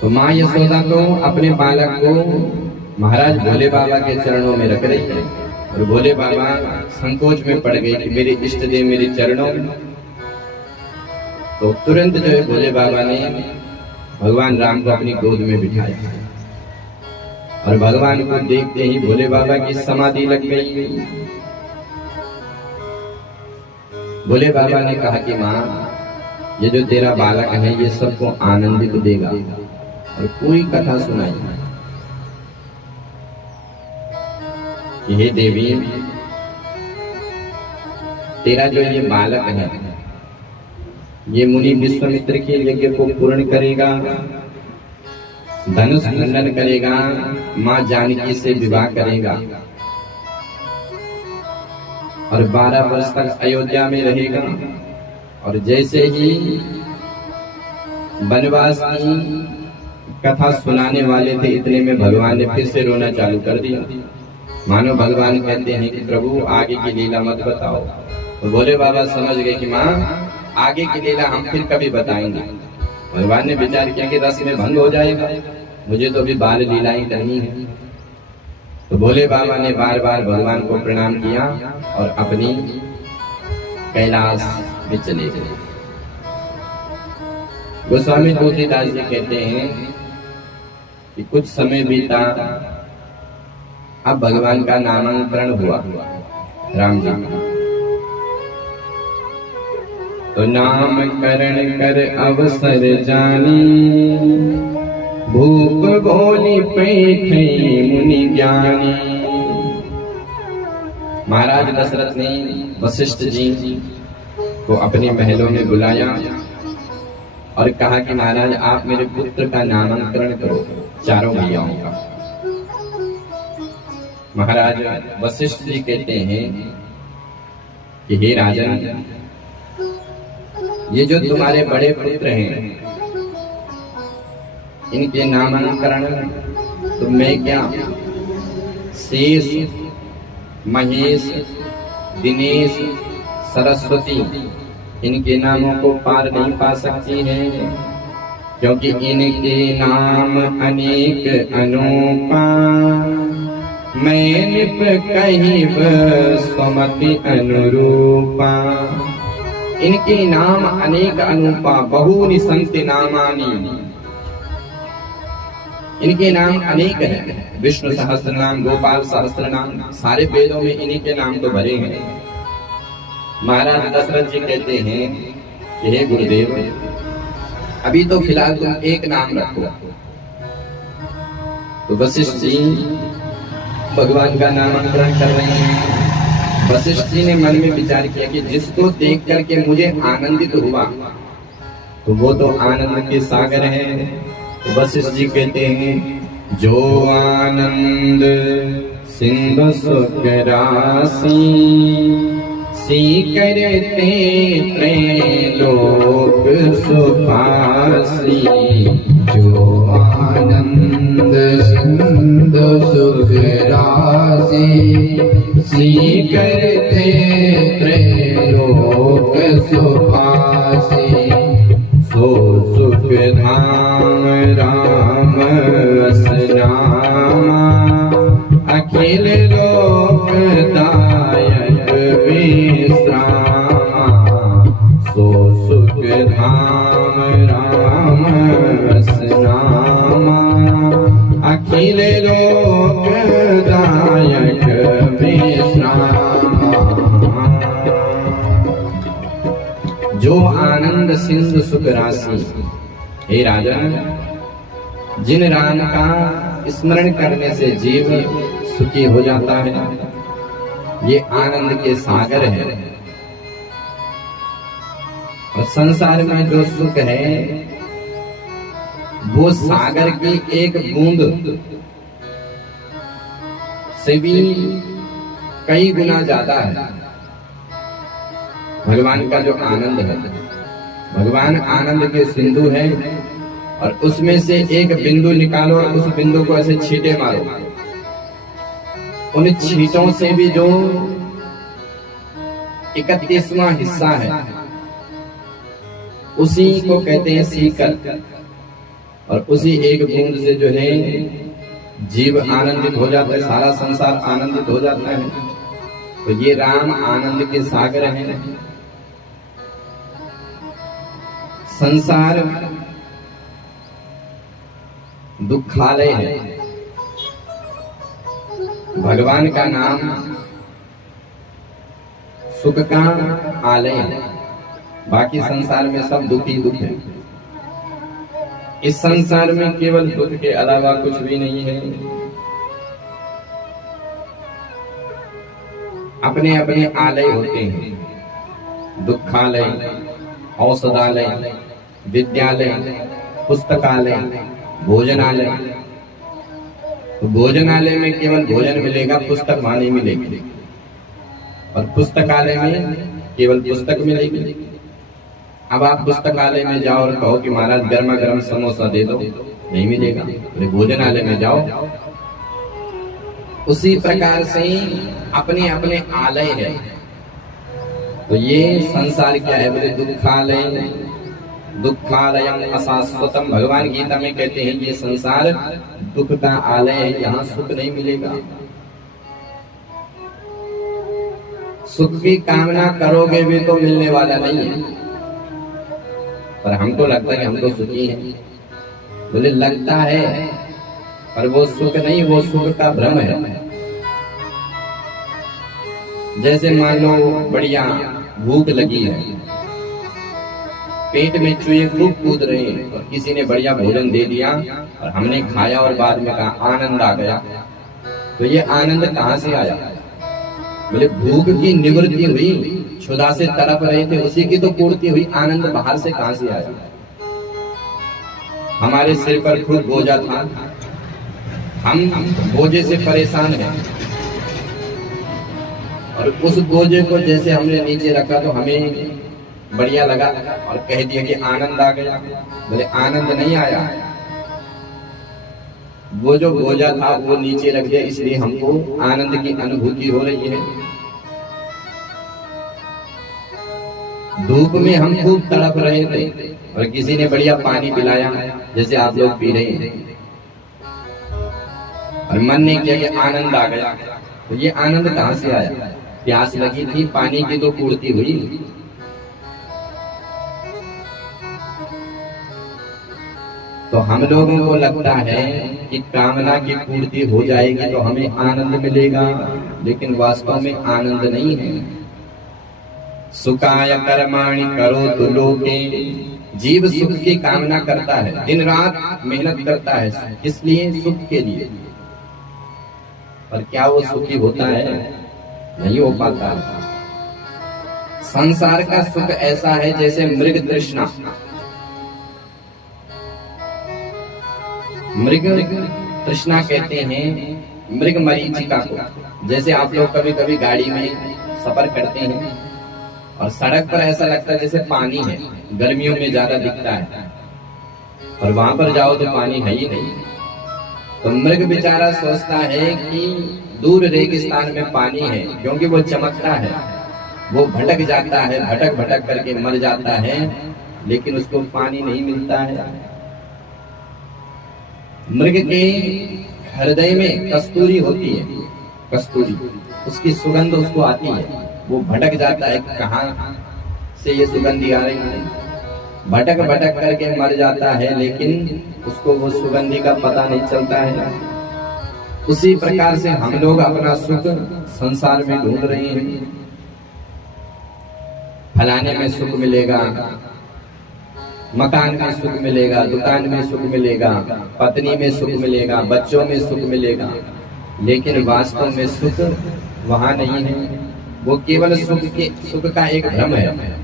तो माँ यशोदा तो अपने बालक को महाराज भोले बाबा के चरणों में रख रही है, और भोले बाबा संकोच में पड़ गए कि मेरे इष्ट देव मेरे चरणों में। तो तुरंत जो है भोले बाबा ने भगवान राम को अपनी गोद में बिठाया, और भगवान को देखते ही भोले बाबा की समाधि लग गई। भोले बाबा ने कहा कि माँ, ये जो तेरा बालक है ये सबको आनंदित देगा, और पूरी कथा सुनाई कि हे देवी, तेरा जो ये बालक है ये मुनि विश्वामित्र के यज्ञ को पूर्ण करेगा, धनुष खंडन करेगा, माँ जानकी से विवाह करेगा, और 12 वर्ष तक अयोध्या में रहेगा। और जैसे ही वनवास की कथा सुनाने वाले थे, इतने में भगवान ने फिर से रोना चालू कर दिया। मानो भगवान कहते हैं कि प्रभु आगे की लीला मत बताओ। तो भोले बाबा समझ गए कि माँ आगे की लीला हम फिर कभी बताएंगे। भगवान ने विचार किया कि रस में भंग हो जाएगा, मुझे तो अभी बाल लीलाएं करनी है। तो भोले बाबा ने बार बार भगवान को प्रणाम किया और अपनी कैलाश में चले गए। गोस्वामी तुलसीदास जी कहते हैं कि कुछ समय बीता, अब भगवान का नामांतरण हुआ राम जी का। तो नामकरण कर अवसर जानी, भूप बोली पैठे मुनि ज्ञानी। महाराज दशरथ ने वशिष्ठ जी को अपने महलों में बुलाया और कहा कि महाराज आप मेरे पुत्र का नामांकरण करो, चारों भैयाओं का। महाराज वशिष्ठ जी कहते हैं कि हे राजन, ये जो तुम्हारे बड़े पुत्र हैं इनके नामांकरण तो मैं क्या शेष, महेश, दिनेश, सरस्वती इनके नामों को पार नहीं पा सकती है, क्योंकि इनके नाम अनेक अनूपा, मैं निप कहिब स्वमति अनुरूपा। इनके नाम अनेक अनूपा, बहुनि संति नामानि। इनके नाम अनेक हैं, विष्णु सहस्त्र नाम, गोपाल सहस्त्र नाम, सारे वेदों में इन्हीं के नाम तो भरे हैं। महाराज दशरथ जी कहते हैं कि हे गुरुदेव, अभी तो फिलहाल तुम एक नाम रखो। तो वशिष्ठ जी भगवान का नामकरण कर रहे हैं। वशिष्ठ जी ने मन में विचार किया कि जिसको देख करके मुझे आनंदित हुआ तो वो तो आनंद के सागर है। तो वशिष्ठ जी कहते हैं, जो आनंद सिंधु सुख राशि, सी करते त्रैलोक सुपासी। जो आनंद सिंधु सुख राशि, सी करते त्रैलोक सुपासी। सो सुख धाम राम असनामा, अखिल लोक दायक विश्रामा। सो सुख धाम राम असनामा, अखिल लोक दायक विश्रामा। जो आनंद सिंधु सुख राशि, हे राजन, जिन राम का स्मरण करने से जीव सुखी हो जाता है, ये आनंद के सागर है। और संसार में जो सुख है वो सागर की एक बूंद से भी कई गुना ज्यादा है। भगवान का जो आनंद है, भगवान आनंद के सिंधु है, और उसमें से एक बिंदु निकालो और उस बिंदु को ऐसे छींटे मारो। उन छींटों से भी जो 31वां हिस्सा है, उसी को कहते हैं सीकर। और उसी एक बूंद से जो है जीव आनंदित हो जाता है, सारा संसार आनंदित हो जाता है। तो ये राम आनंद के सागर हैं। संसार दुखालय है, भगवान का नाम सुख का आलय है। बाकी संसार में सब दुख ही दुख है। इस संसार में केवल दुख के अलावा कुछ भी नहीं है। अपने अपने आलय होते हैं, दुखालय, औषधालय, विद्यालय, पुस्तकालय, भोजनालय। तो भोजनालय में केवल भोजन मिलेगा, पुस्तक वहां नहीं मिलेगी। और पुस्तकालय में केवल पुस्तक मिलेगी। अब आप पुस्तकालय में जाओ और कहो कि महाराज गर्मा गर्म समोसा दे दो, नहीं मिलेगा। तो भोजनालय में जाओ। उसी प्रकार से अपने अपने आलय है। तो ये संसार क्या है? बोले दुखालय, दुखालयम अशाश्वतम। भगवान गीता में कहते हैं ये संसार दुख का आलय है, यहाँ सुख नहीं मिलेगा। सुख की कामना करोगे भी तो मिलने वाला नहीं है। पर हमको लगता है कि हम तो सुखी हैं। बोले लगता है, पर वो सुख नहीं, वो सुख का भ्रम है। जैसे मान लो बढ़िया भूख लगी है, पेट में चूहे खूब कूद रहे हैं और किसी ने बढ़िया भोजन दे दिया और हमने खाया और बाद में कहा आनंद आ गया। तो ये आनंद कहाँ से आया? बोले भूख की निवृत्ति हुई, क्षुधा से तड़प रहे थे, उसी की तो पूर्ति हुई। आनंद बाहर से कहां से आया? हमारे सिर पर खूब बोझा था, हम बोझे से परेशान हैं, और उस बोझे को जैसे हमने नीचे रखा तो हमें बढ़िया लगा और कह दिया कि आनंद आ गया। बोले आनंद नहीं आया, वो जो बोझा था वो नीचे रख दिया, इसलिए हमको आनंद की अनुभूति हो रही है। धूप में हम खूब तड़प रहे थे और किसी ने बढ़िया पानी पिलाया, जैसे आप लोग पी रहे हैं, और मन ने किया कि आनंद आ गया। तो ये आनंद कहां से आया? प्यास लगी थी, पानी की तो पूर्ति हुई। तो हम लोगों को लगता है कि कामना की पूर्ति हो जाएगी तो हमें आनंद मिलेगा, लेकिन वास्तव में आनंद नहीं है। सुखाय कर्माणि करोतु लोके। जीव सुख की कामना करता है, दिन रात मेहनत करता है, इसलिए सुख के लिए। पर क्या वो सुखी होता है? नहीं हो पाता। संसार का सुख ऐसा है जैसे मृग तृष्णा। मृग तृष्णा कहते हैं मृग मरीचिका को। जैसे आप लोग कभी कभी गाड़ी में सफर करते हैं और सड़क पर ऐसा लगता है जैसे पानी है, गर्मियों में ज्यादा दिखता है, और वहां पर जाओ तो पानी है ही नहीं। तो मृग बेचारा सोचता है कि दूर रेगिस्तान में पानी है, क्योंकि वो चमकता है, वो भटक जाता है, भटक भटक करके मर जाता है, लेकिन उसको पानी नहीं मिलता है। मृग के हृदय में कस्तूरी होती है, कस्तूरी, उसकी सुगंध उसको आती है। वो भटक जाता है, कहाँ से ये सुगंधी आ रही है, भटक भटक करके मर जाता है, लेकिन उसको वो सुगंधी का पता नहीं चलता है। उसी प्रकार से हम लोग अपना सुख संसार में ढूंढ रहे हैं। फलाने में सुख मिलेगा, मकान में सुख मिलेगा, दुकान में सुख मिलेगा, पत्नी में सुख मिलेगा, बच्चों में सुख मिलेगा, लेकिन वास्तव में सुख वहां नहीं है। वो केवल सुख का एक भ्रम है।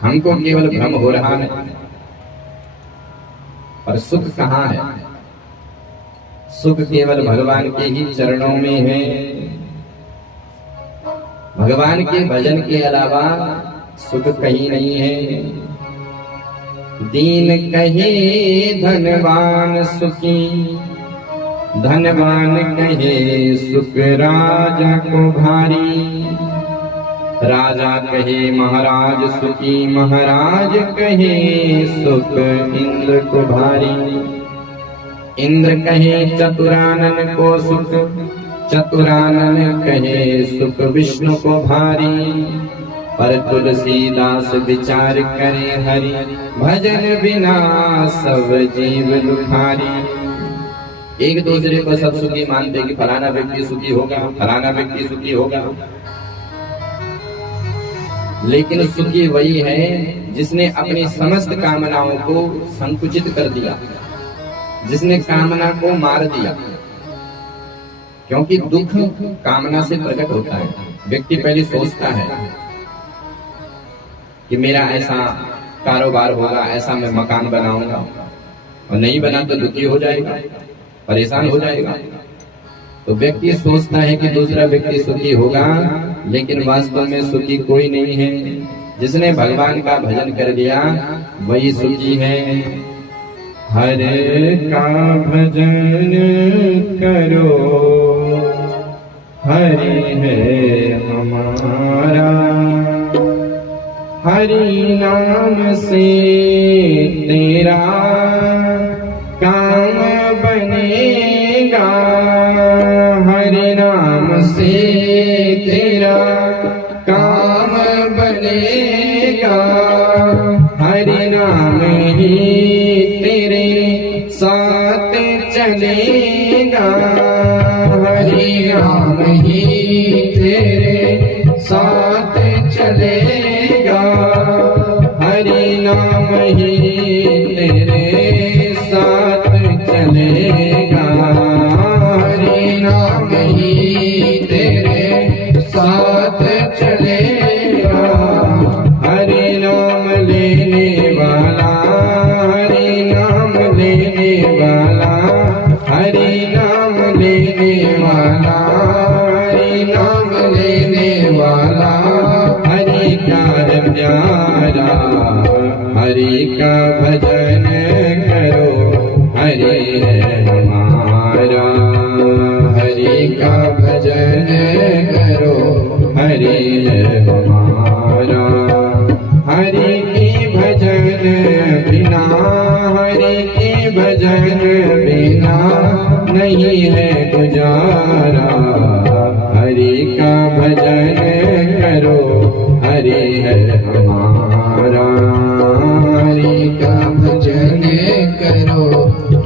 हमको केवल भ्रम हो रहा है, पर सुख कहाँ है? सुख केवल भगवान के ही चरणों में है। भगवान के भजन के अलावा सुख कहीं नहीं है। दीन कहे धनवान सुखी, धनवान कहे सुख राजा को भारी, राजा कहे महाराज सुखी, महाराज कहे सुख इंद्र को भारी। इंद्र कहे चतुरानन को सुख, चतुरानन कहे सुख विष्णु को भारी। पर तुलसीदास विचार करे हरि, भजन बिना सब जीव दुखारी। एक दूसरे को सब सुखी मानते कि फलाना व्यक्ति सुखी होगा, फलाना व्यक्ति सुखी होगा, लेकिन सुखी वही है जिसने अपनी समस्त कामनाओं को संकुचित कर दिया, जिसने कामना को मार दिया। क्योंकि दुख कामना से प्रकट होता है। व्यक्ति पहले सोचता है कि मेरा ऐसा कारोबार होगा, ऐसा मैं मकान बनाऊंगा, और नहीं बना तो दुखी हो जाएगा, परेशान हो जाएगा। तो व्यक्ति सोचता है कि दूसरा व्यक्ति सुखी होगा, लेकिन वास्तव में सुखी कोई नहीं है। जिसने भगवान का भजन कर लिया वही सुखी है। हरे का भजन करो, हरि है हमारा, हरि नाम से तेरा काम बनेगा, हरि नाम से तेरा काम बनेगा, हरि नाम ही तेरे साथ चलेगा, हरि नाम ही तेरे साथ चलेगा, हरि नाम ही तेरे साथ चलेगा, हरि नाम ही तेरे साथ चलेगा। हरि नाम लेने वाला, हरि नाम लेने वाला, हरि नाम लेने वाला, हरि नाम लेने वाला, हरि का है प्यारा, हरि का भजन करो, हरि है हमारा, हरि का भजन करो, हरि है हमारा। हरि की भजन बिना, हरि की भजन बिना नहीं है गुजारा, हरि का भजन करो, हरि है हमारा, हरि का भजन करो,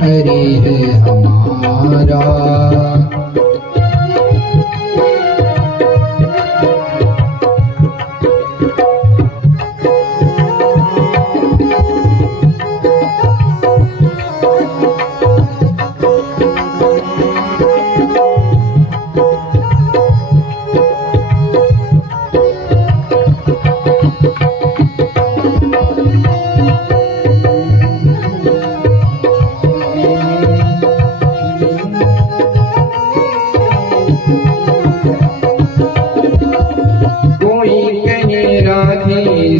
हरि है हमारा।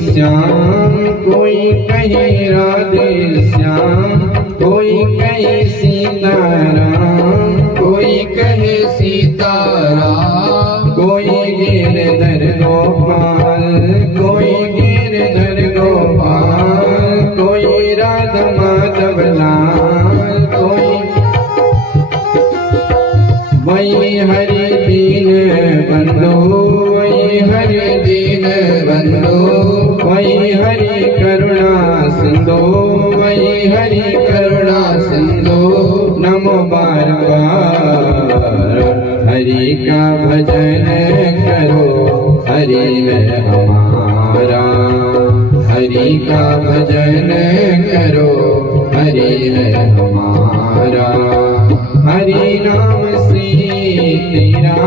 श्याम कोई कहे राधे श्याम, कोई कहे सीताराम, कोई कहे सीताराम, कोई गिरधर गोपाल, कोई गिरधर गोपाल, कोई राधा माधव लाल, कोई वही हरि दीन बंधु, वही हरि दीन बंधु, वही हरि करुणा सिंधु, वही हरि करुणा सिंधु। नमो बार बार हरि का भजन करो, हरि है हमारा, हरि का भजन करो, हरि है हमारा। हरि नाम से तेरा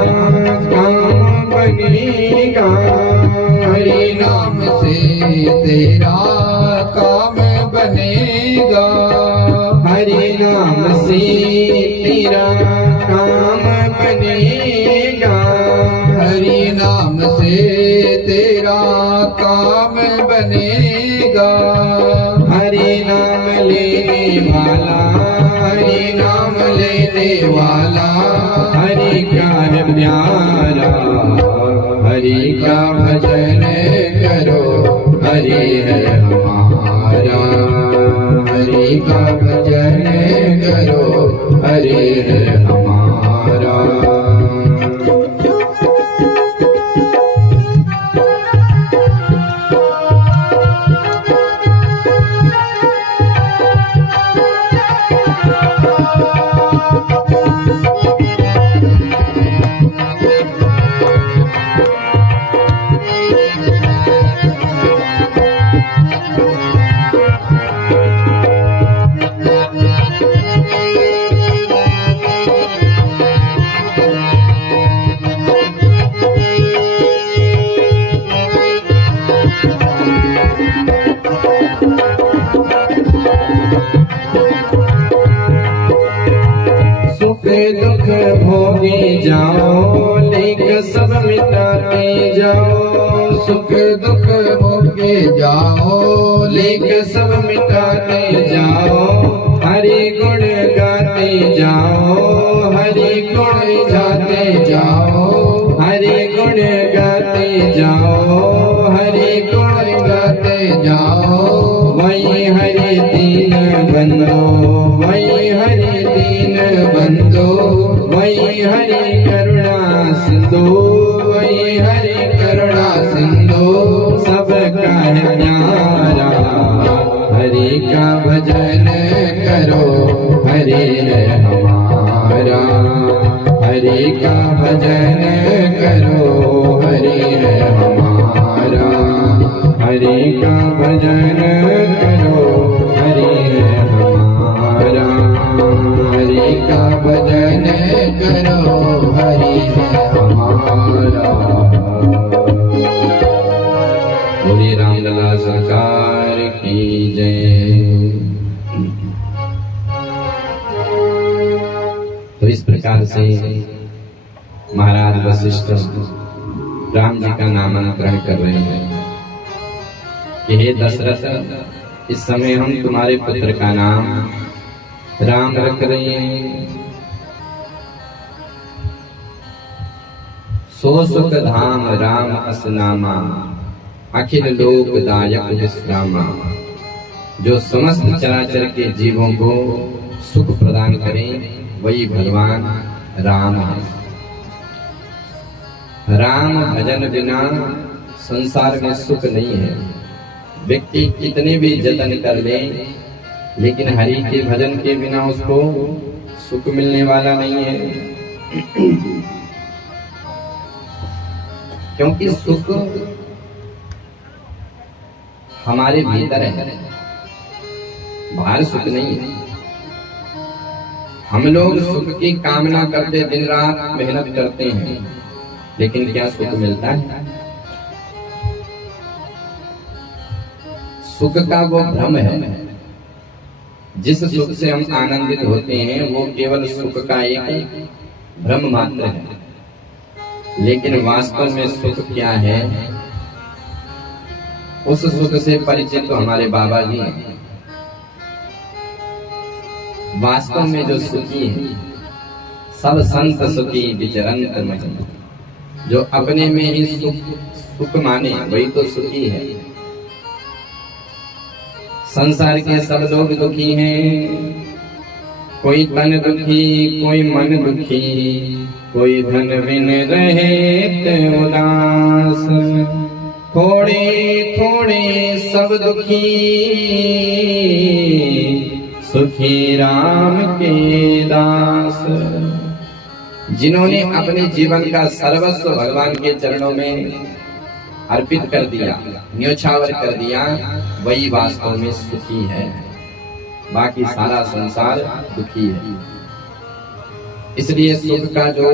काम बनेगा, हरि नाम से तेरा काम बनेगा, हरि नाम से तेरा काम बनेगा, हरि नाम से तेरा काम बनेगा। हरि नाम लेने वाला, हरि नाम लेने मेरे वाला, हरि का है प्यारा, हरि का भजन करो, हरि है हमारा। हरि का भजन करो, हरि है हमारा। दुख भोगे जाओ, लेख सब मिटाते जाओ। सुख दुख भोगे जाओ, लेख सब मिटाते जाओ, हरि गुण गाते जाओ, हरि गुण गाते जाओ, हरि गुण गाते जाओ, हरि गुण गाते जाओ। वही हरि दीन बंधो, वही हरि दीन बंधो, वही हरि करुणा सिंधु, वही हरि करुणा सिंधु, सबका है प्यारा। हरि का भजन करो, हरि है हमारा। हरि का भजन करो, हरि है हमारा। हरि का भजन करो, हरि है हमारा। हरि का भजन करो, हरि है हमारा। बोलिए रामलला सरकार की जय। तो इस प्रकार से महाराज वशिष्ठ राम जी का नामकरण कर रहे हैं कि हे दशरथ, इस समय हम तुम्हारे पुत्र का नाम राम रख रहे हैं। सो सुख धाम राम असनामा, अखिल लोक दायक विश्रामा। जो समस्त चराचर के जीवों को सुख प्रदान करें, वही भगवान राम है। राम भजन बिना संसार में सुख नहीं है। व्यक्ति कितने भी जतन कर ले, लेकिन हरि के भजन के बिना उसको सुख मिलने वाला नहीं है। क्योंकि सुख हमारे भीतर है, बाहर सुख नहीं है। हम लोग सुख की कामना करते दिन रात मेहनत करते हैं, लेकिन क्या सुख मिलता है? सुख का वो भ्रम है। जिस सुख से हम आनंदित होते हैं वो केवल सुख का एक भ्रम मात्र है। लेकिन वास्तव में सुख क्या है, उस सुख से परिचित तो हमारे बाबा जी हैं। वास्तव में जो सुखी है, सब संत सुखी विचरंत मजन। जो अपने में ही सुख माने वही तो सुखी है। संसार के सब लोग दुखी हैं। कोई तन दुखी, कोई मन दुखी, कोई धन बिन रहे उदास। थोड़े थोड़े सब दुखी, सुखी राम के दास। जिन्होंने अपने जीवन का सर्वस्व भगवान के चरणों में अर्पित कर दिया, न्योछावर कर दिया, वही वास्तव में सुखी है। बाकी सारा संसार दुखी है। इसलिए सुख का जो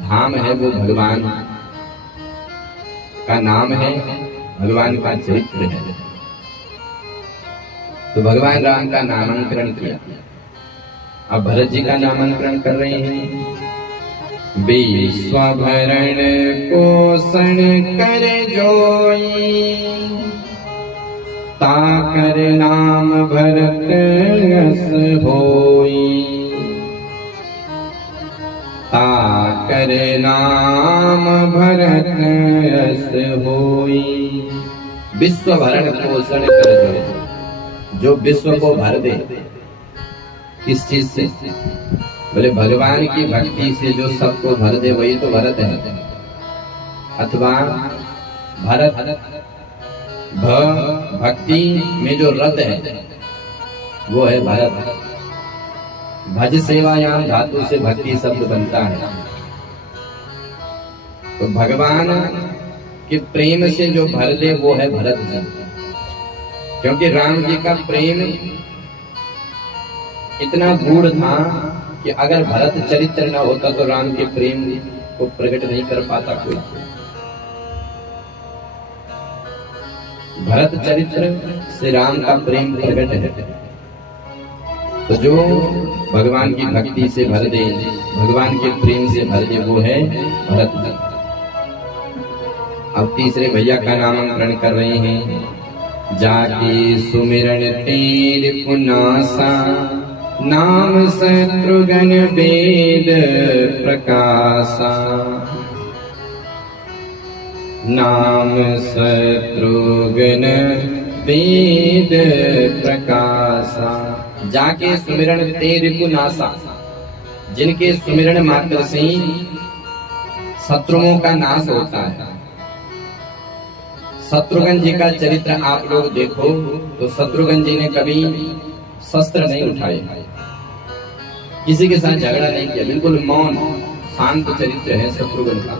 धाम है वो भगवान का नाम है, भगवान का चरित्र है। तो भगवान राम का नामांकरण किया। अब भरत जी का नामांकरण कर रहे हैं। विश्वभरण पोषण कर जोई, ताकर नाम भरत यस होई। ताकर नाम भरत यस होई। विश्व भरण पोषण कर जो विश्व को भर दे। किस चीज से? बोले भगवान की भक्ति से जो सबको भर दे वही तो भरत है। अथवा भरत भक्ति में जो रत है वो है भरत। भज सेवायाम धातु से भक्ति शब्द बनता है। तो भगवान के प्रेम से जो भर ले वो है भरत जी। क्योंकि राम जी का प्रेम इतना गूढ़ था कि अगर भरत चरित्र न होता तो राम के प्रेम को प्रकट नहीं कर पाता कोई। भरत चरित्र से राम का प्रेम प्रकट है। तो जो भगवान की भक्ति से भर दे, भगवान के प्रेम से भर दे वो है भरत। अब तीसरे भैया का नामकरण कर रहे हैं। जाके सुमिरन तेर पुनासा, नाम शत्रुघ्न वेद प्रकाशा। नाम शत्रुघ्न वेद प्रकाशा। जाके सुमिरन तेर पुनासा, जिनके सुमिरन मात्र से शत्रुओं का नाश होता है। शत्रुघ्न जी का चरित्र आप लोग देखो तो शत्रुघ्न जी ने कभी शस्त्र नहीं उठाए, किसी के साथ झगड़ा नहीं किया, बिल्कुल मौन शांत चरित्र है शत्रुघ्न का।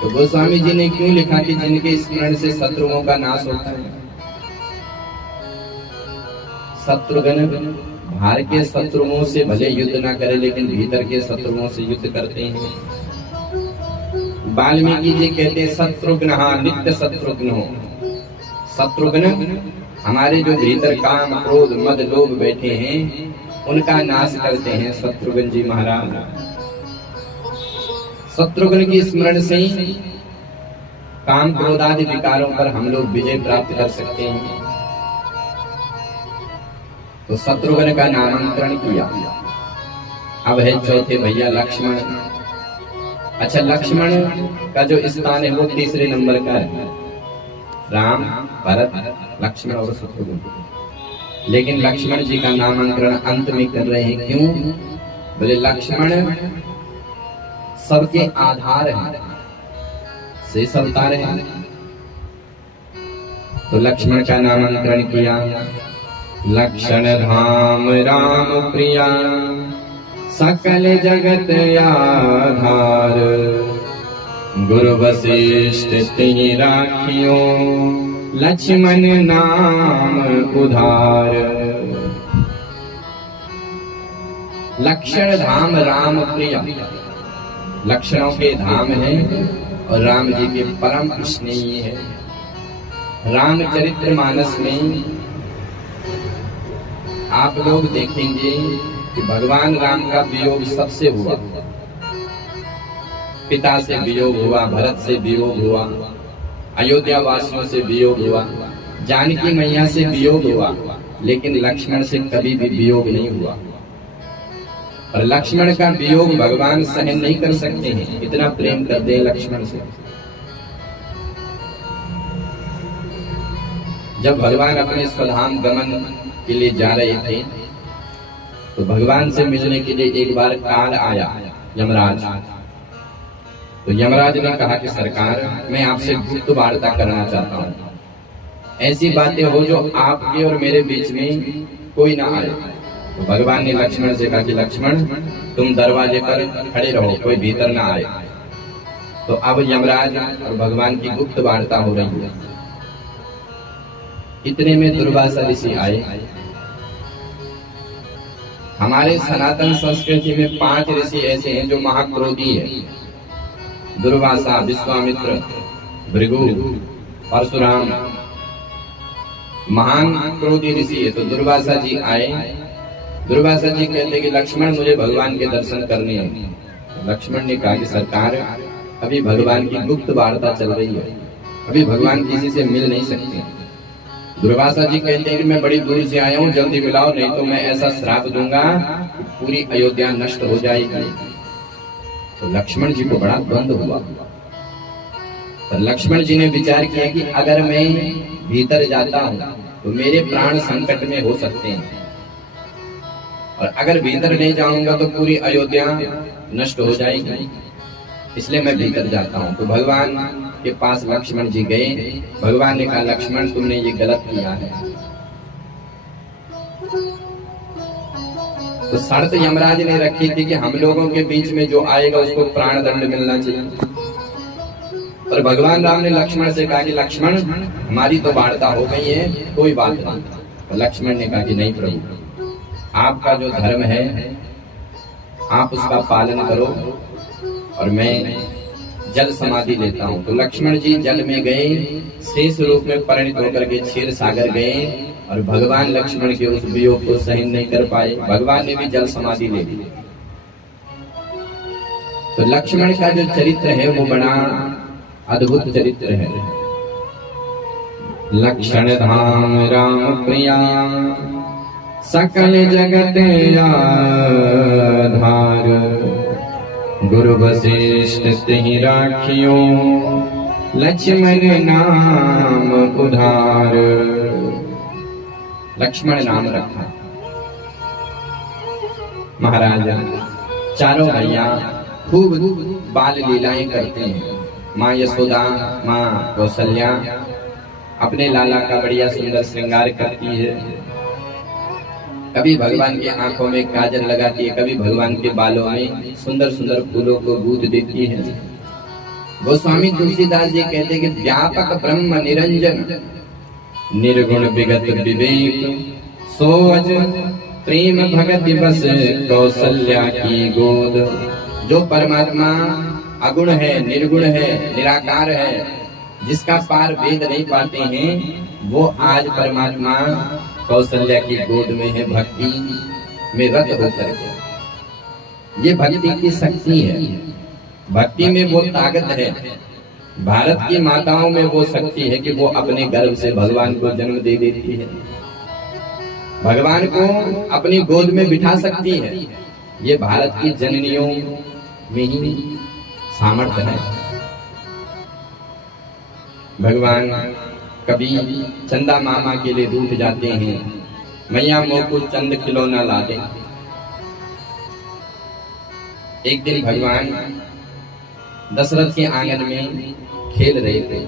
तो गोस्वामी जी ने क्यों लिखा कि जिनके स्मरण से शत्रुओं का नाश होता है। शत्रुघ्न बाहर के शत्रुओं से भले युद्ध ना करे लेकिन भीतर के शत्रुओं से युद्ध करते हैं। वाल्मीकि जी कहते हैं शत्रुघ्न नित्य शत्रुघ्न हो। शत्रुघ्न हमारे जो भीतर काम क्रोध मद लोभ बैठे हैं उनका नाश करते हैं शत्रुघ्न जी महाराज। शत्रुघ्न की स्मरण से ही काम क्रोध आदि विकारों पर हम लोग विजय प्राप्त कर सकते हैं। तो शत्रुघ्न का नामकरण किया। अब है चौथे भैया लक्ष्मण। अच्छा, लक्ष्मण का जो स्थान है वो तीसरे नंबर का है। राम, भरत, लक्ष्मण और शत्रुघ्न। लेकिन लक्ष्मण जी का नामकरण अंत में कर रहे हैं। क्यों? बोले लक्ष्मण सबके आधार है, शेष अवतार है। तो लक्ष्मण का नामकरण किया। लक्षण धाम राम प्रिया, सकल जगत आधार। गुरु वशिष्ठ तिहि राखियो, लक्ष्मण नाम उधार। लक्षण धाम राम प्रिया, लक्षणों के धाम है और राम जी के परम स्नेही है। रामचरित्र मानस में आप लोग देखेंगे कि भगवान राम का वियोग सबसे हुआ। पिता से वियोग हुआ, भरत से वियोग हुआ, अयोध्या वासियों से वियोग हुआ, जानकी मैया से वियोग हुआ, लेकिन लक्ष्मण से कभी भी वियोग नहीं हुआ। और लक्ष्मण का वियोग भगवान सहन नहीं कर सकते हैं, इतना प्रेम करते हैं लक्ष्मण से। जब भगवान अपने स्वधाम गमन के लिए जा रहे थे तो भगवान से मिलने के लिए एक बार काल आया यमराज। तो यमराज ने कहा कि सरकार, मैं आपसे गुप्त वार्ता करना चाहता हूँ। ऐसी बातें हो जो आपके और मेरे बीच में कोई ना आए। तो भगवान ने लक्ष्मण से कहा कि लक्ष्मण, तुम दरवाजे पर खड़े रहो, कोई भीतर ना आए। तो अब यमराज और भगवान की गुप्त वार्ता हो रही है। इतने में दुर्वासा ऋषि आए। हमारे सनातन संस्कृति में 5 ऋषि ऐसे हैं जो महाक्रोधी है। दुर्वासा, विश्वामित्र, भृगु, परशुराम, महान क्रोधी ऋषि है। तो दुर्वासा जी आए। दुर्वासा जी कहते कि लक्ष्मण, मुझे भगवान के दर्शन करने हैं। लक्ष्मण ने कहा कि सरकार, अभी भगवान की गुप्त वार्ता चल रही है, अभी भगवान किसी से मिल नहीं सकते। दुर्वासा जी कहते हैं कि मैं बड़ी दूर से आया हूँ, जल्दी मिलाओ, नहीं तो मैं ऐसा श्राप दूंगा कि पूरी अयोध्या नष्ट हो जाएगी। तो लक्ष्मण जी को बड़ा द्वंद्व हुआ। पर लक्ष्मण जी ने विचार किया कि अगर मैं भीतर जाता हूं तो मेरे प्राण संकट में हो सकते हैं, और अगर भीतर नहीं जाऊंगा तो पूरी अयोध्या नष्ट हो जाएगी, इसलिए मैं भीतर जाता हूं। तो भगवान के पास लक्ष्मण जी गए। भगवान ने कहा, लक्ष्मण तुमने ये गलत किया है। तो शर्त यमराज ने रखी थी कि हम लोगों के बीच में जो आएगा उसको प्राण दंड मिलना चाहिए। और भगवान राम ने लक्ष्मण से कहा कि लक्ष्मण हमारी तो वार्ता हो गई है, कोई बात नहीं। तो लक्ष्मण ने कहा कि नहीं प्रभु, आपका जो धर्म है आप उसका पालन करो और मैं जल समाधि लेता हूं। तो लक्ष्मण जी जल में गए, शेष रूप में परिणित होकर के क्षीर सागर गए, और भगवान लक्ष्मण के उस वियोग को सहन नहीं कर पाए। भगवान ने भी जल समाधि ले ली। तो लक्ष्मण का जो चरित्र है वो बड़ा अद्भुत चरित्र है। लक्षण धाम राम प्रिया सकल जगत आधार, गुरु वशिष्ठ तिहि राखियो लक्ष्मण नाम उधार। लक्ष्मण नाम रखा। महाराजा चारों भैया खूब बाल लीलाएं करते हैं। माँ यशोदा, माँ कौशल्या अपने लाला का बढ़िया सुंदर श्रृंगार करती है। कभी भगवान की आंखों में काजल लगाती है, कभी भगवान के बालों में सुंदर सुंदर फूलों को गूंथ देती है। गोस्वामी तुलसीदास जी कहते हैं कि व्यापक ब्रह्म निरंजन, निर्गुण विगत विवेक, सोज प्रेम भगति बस कौशल्या की गोद। जो परमात्मा अगुण है, निर्गुण है, निराकार है, जिसका पार वेद नहीं पाते हैं, वो आज परमात्मा कौशल्या की गोद में है, भक्ति में रत होकर के। ये भक्ति की शक्ति है। भक्ति में वो ताकत है। भारत की माताओं में वो शक्ति है कि वो अपने गर्भ से भगवान को जन्म दे देती है, भगवान को अपनी गोद में बिठा सकती है। ये भारत की जननियों में ही सामर्थ्य है। भगवान कभी चंदा मामा के लिए रूठ जाते हैं, मैया मोको चंद खिलौना ला दे। एक दिन भगवान दशरथ के आंगन में खेल रहे थे।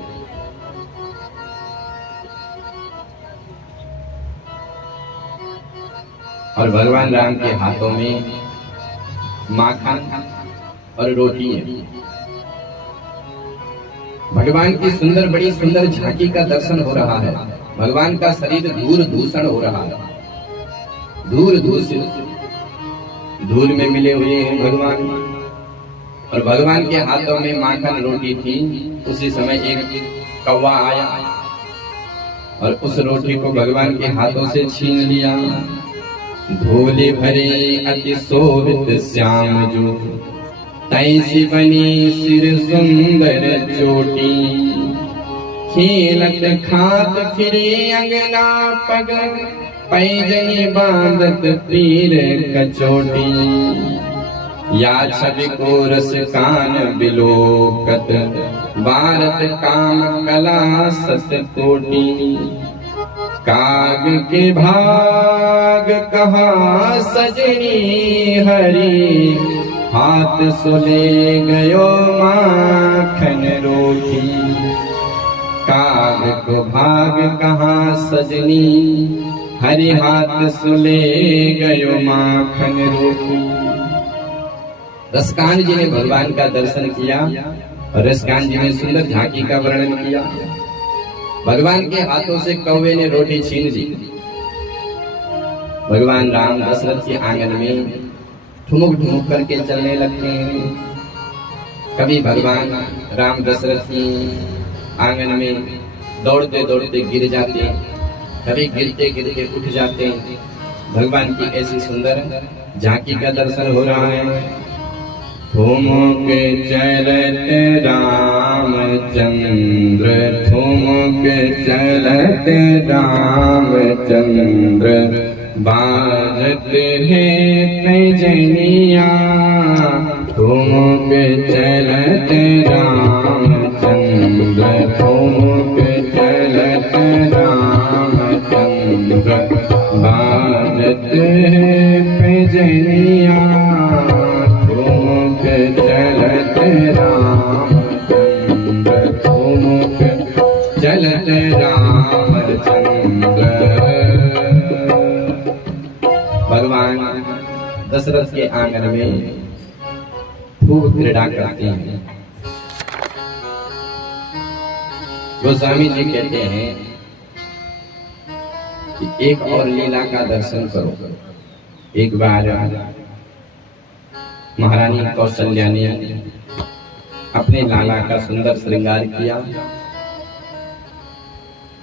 और भगवान राम के हाथों में माखन और रोटी है। भगवान की सुंदर, बड़ी सुंदर झांकी का दर्शन हो रहा है। भगवान का शरीर धूल दूषण हो रहा है, धूल दूषित, धूल में मिले हुए हैं भगवान। और भगवान के हाथों में माखन रोटी थी। उसी समय एक कौवा आया और उस रोटी को भगवान के हाथों से छीन लिया। धूलि भरे अति शोभित श्याम जो, तैसी बनी सिर सुंदर चोटी। खेलत खात फिरे अंगना पग, पैजनी बांधत पीर कचोटी। या छवि को रस कान बिलोकत, भारत काम कला सत कोटि। काग के भाग कहाँ सजनी हरी, हाथ सुले गयो माखन रोटी। काग को भाग कहाँ सजनी हरि, हाथ सुले गयो माखन रोटी। रसकान जी ने भगवान का दर्शन किया और रसकान जी ने सुंदर झांकी का वर्णन किया। भगवान के हाथों से कौवे ने रोटी छीन ली। भगवान राम दशरथ के आंगन में ठुमुक ठुमुक करके चलने लगते हैं। कभी भगवान राम दशरथ की आंगन में दौड़ते दौड़ते गिर जाते हैं, कभी गिरते गिरते उठ जाते हैं। भगवान की ऐसी सुंदर झांकी का दर्शन हो रहा है। ठुमुक चलत रामचंद्र, ठुमुक चलत रामचंद्र। बाजत है पैजनिया, ठुमुक चलत रामचंद्र, ठुमुक चलत रामचंद्र, बाजत पैजनिया, ठुमुक चलत रामचंद्र, ठुमुक चलत रामचंद्र। भगवान दशरथ के आंगन में खूब क्रीड़ा करते हैं। गोस्वामी जी कहते हैं कि एक और लीला का दर्शन करो। एक बार महारानी कौशल्या ने अपने लाला का सुंदर श्रृंगार किया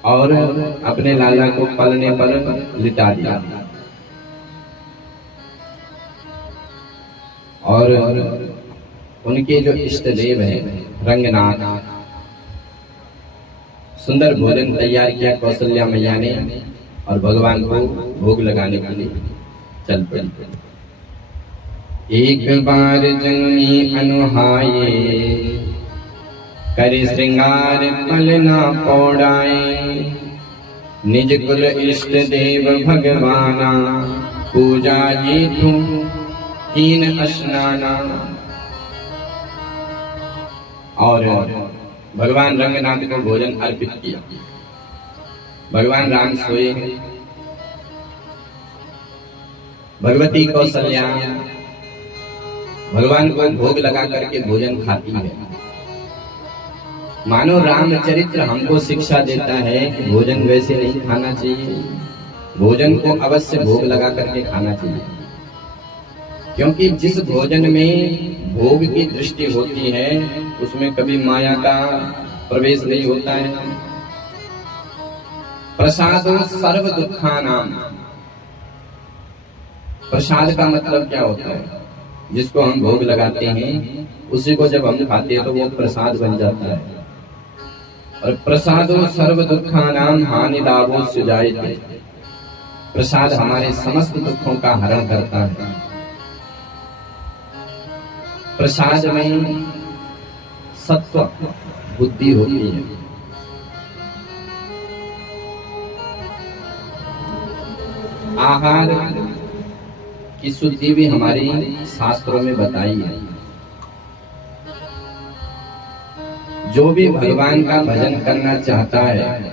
और अपने लाला को पलने पर लिटा दिया और उनके जो इष्ट देव हैं रंगनाथ, सुंदर भोजन तैयार किया कौशल्या मैया ने और भगवान को भोग लगाने के लिए चल पड़ी। एक बार जननी अनुहाये, करे श्रृंगार पलना पौड़ाए, निज कुल इष्ट देव भगवाना, पूजा ये तुम कीन स्नाना। और भगवान रंगनाथ को भोजन अर्पित किया। भगवान राम सोए, भगवती कौशल्या भगवान को भोग लगा करके भोजन खाती है। मानो रामचरित्र हमको शिक्षा देता है कि भोजन वैसे नहीं खाना चाहिए, भोजन को अवश्य भोग लगा करके खाना चाहिए, क्योंकि जिस भोजन में भोग की दृष्टि होती है उसमें कभी माया का प्रवेश नहीं होता है। प्रसादो सर्व दुखानाम, प्रसाद का मतलब क्या होता है? जिसको हम भोग लगाते हैं उसी को जब हम खाते हैं तो वो प्रसाद बन जाता है। और प्रसादो सर्व दुखानाम हानि लाभो सुजायते, प्रसाद हमारे समस्त दुखों का हरण करता है। प्रसाद में सत्व बुद्धि होती है। आहार की शुद्धि भी हमारी शास्त्रों में बताई है। जो भी भगवान का भजन करना चाहता है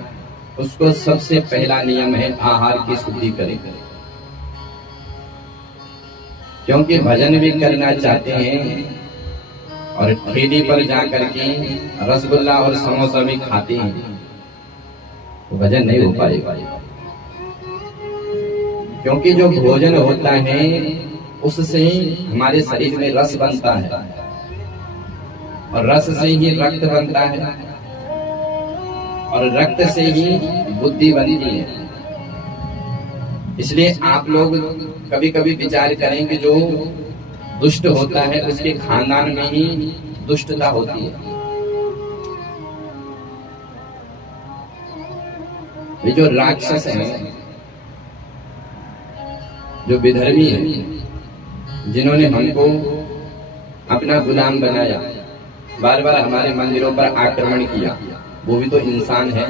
उसको सबसे पहला नियम है आहार की शुद्धि करें, क्योंकि भजन भी करना चाहते हैं और ठेली पर जाकर के रसगुल्ला और समोसा भी खाते हैं तो भजन नहीं हो पाएगा। क्योंकि जो भोजन होता है उससे हमारे शरीर में रस बनता है और रस से ही रक्त बनता है और रक्त से ही बुद्धि बनती है। इसलिए आप लोग कभी कभी विचार करें कि जो दुष्ट होता है उसके खानदान में ही दुष्टता होती है। ये जो राक्षस हैं, जो विधर्मी हैं, जिन्होंने हमको अपना गुलाम बनाया, बार बार हमारे मंदिरों पर आक्रमण किया, वो भी तो इंसान है।